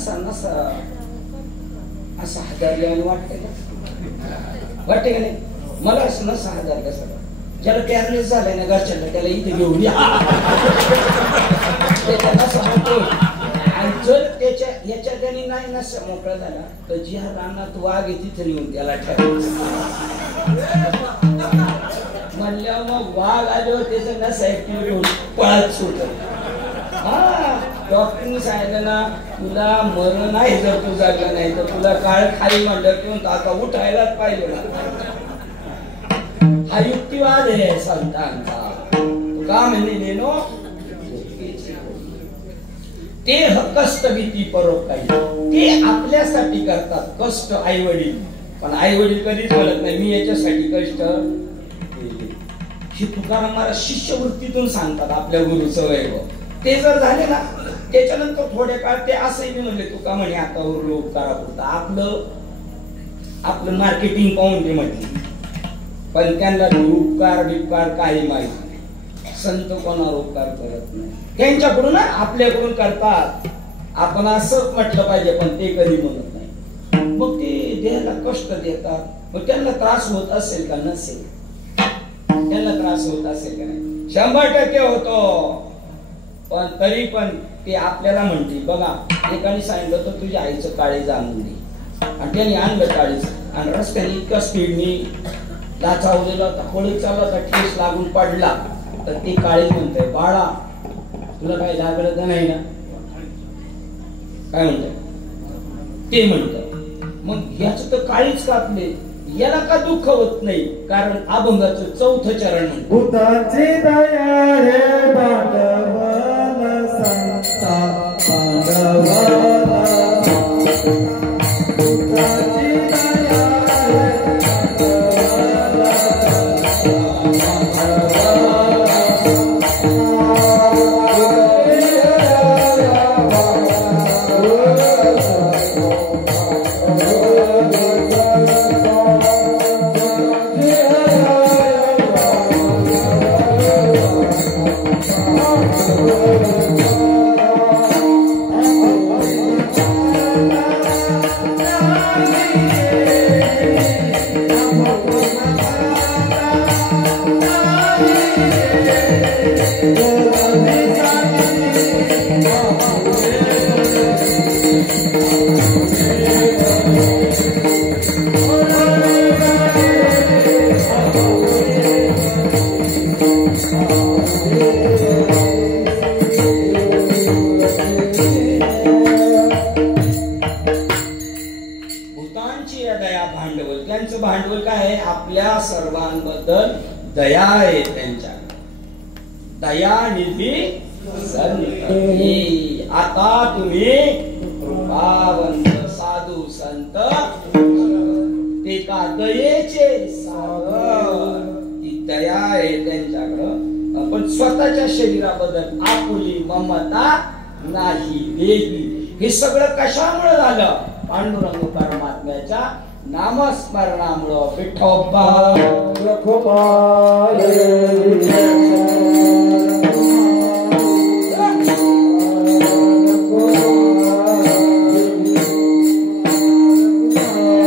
नसा नसा असं हादरल्याने वाटतंय का? वाटते का नाही? मला असं नसा हादर कसं ज्याला कॅरलेस झालंय ना घरच्यांना त्याला इथे घेऊन या त्याला समजतो. आणि जर त्याच्या याच्या त्याने नाही नसा मोकळा झाला तर ज्या रानात वाघ आहे तिथे नेऊन त्याला ठेवायचं म्हणल्यावर मग वाघ आल्यावर त्याचं नसा ऍक्टिव्ह घेऊन पळत सुटत. हा डॉक्टरने सांगितलं ना तुला मरण आहे जर तू जागला नाही तर तुला काळ खाली म्हणलं किंवा आता उठायलाच पाहिजे ना. हा युक्तिवाद आहे संतांचा. का म्हणजे नो ते कष्ट भीती परोपकारी ते आपल्यासाठी करतात कष्ट आई वडील. पण आई वडील कधीच म्हणत नाही मी याच्यासाठी कष्ट केले. हे तुकाराम महाराज शिष्यवृत्तीतून सांगतात आपल्या गुरुचं वैभव. ते जर झाले ना त्याच्यानंतर थोड्या काळ ते असंही म्हणले तुका म्हणे आता उरलो उपकारापुरता आपलं मार्केटिंग पाहून ते म्हटले. पण त्यांना उपकार बिपकार काही माहिती नाही. संत कोणावर उपकार करत नाही त्यांच्याकडून आपल्याकडून करतात. आपण असं म्हटलं पाहिजे पण ते कधी म्हणत नाही. मग ते देहाला कष्ट देतात. मग त्यांना त्रास होत असेल का नसेल? त्यांना त्रास होत असेल का नाही? 100% होतो. पण तरी पण ते आपल्याला म्हणते बघा एकाने सांगितलं तर तुझ्या आईचं काळीज आणून दे आणि त्याने आणलं काळीज आणि रस्त्याने इतका स्पीडनी लाचावलेला होता खोळी चालला होता ठेस लागून पडला तर ते काळीज म्हणतंय बाळा तुला काही लागलं तर नाही ना? काय म्हणतंय ते म्हणत. मग याच तर काळीज कापले याला का दुःख होत नाही? कारण अभंगाचं 4थं चरण म्हणतं भूताची दया रे भांडवल संता भांडवल भूताची दया भांडवल काय आहे? आपल्या सर्वांबद्दल दया आहे त्यांच्या. दया निधी आता तुम्ही कृपावंत साधू संत ते का दयेचे सागर. ती दया आहे त्यांच्याकडं. पण स्वतःच्या शरीराबद्दल आपुली ममता नाही देही. हे सगळं कशामुळे झालं? पांडुरंग परमात्म्याच्या नामस्मरणामुळं. विठोबा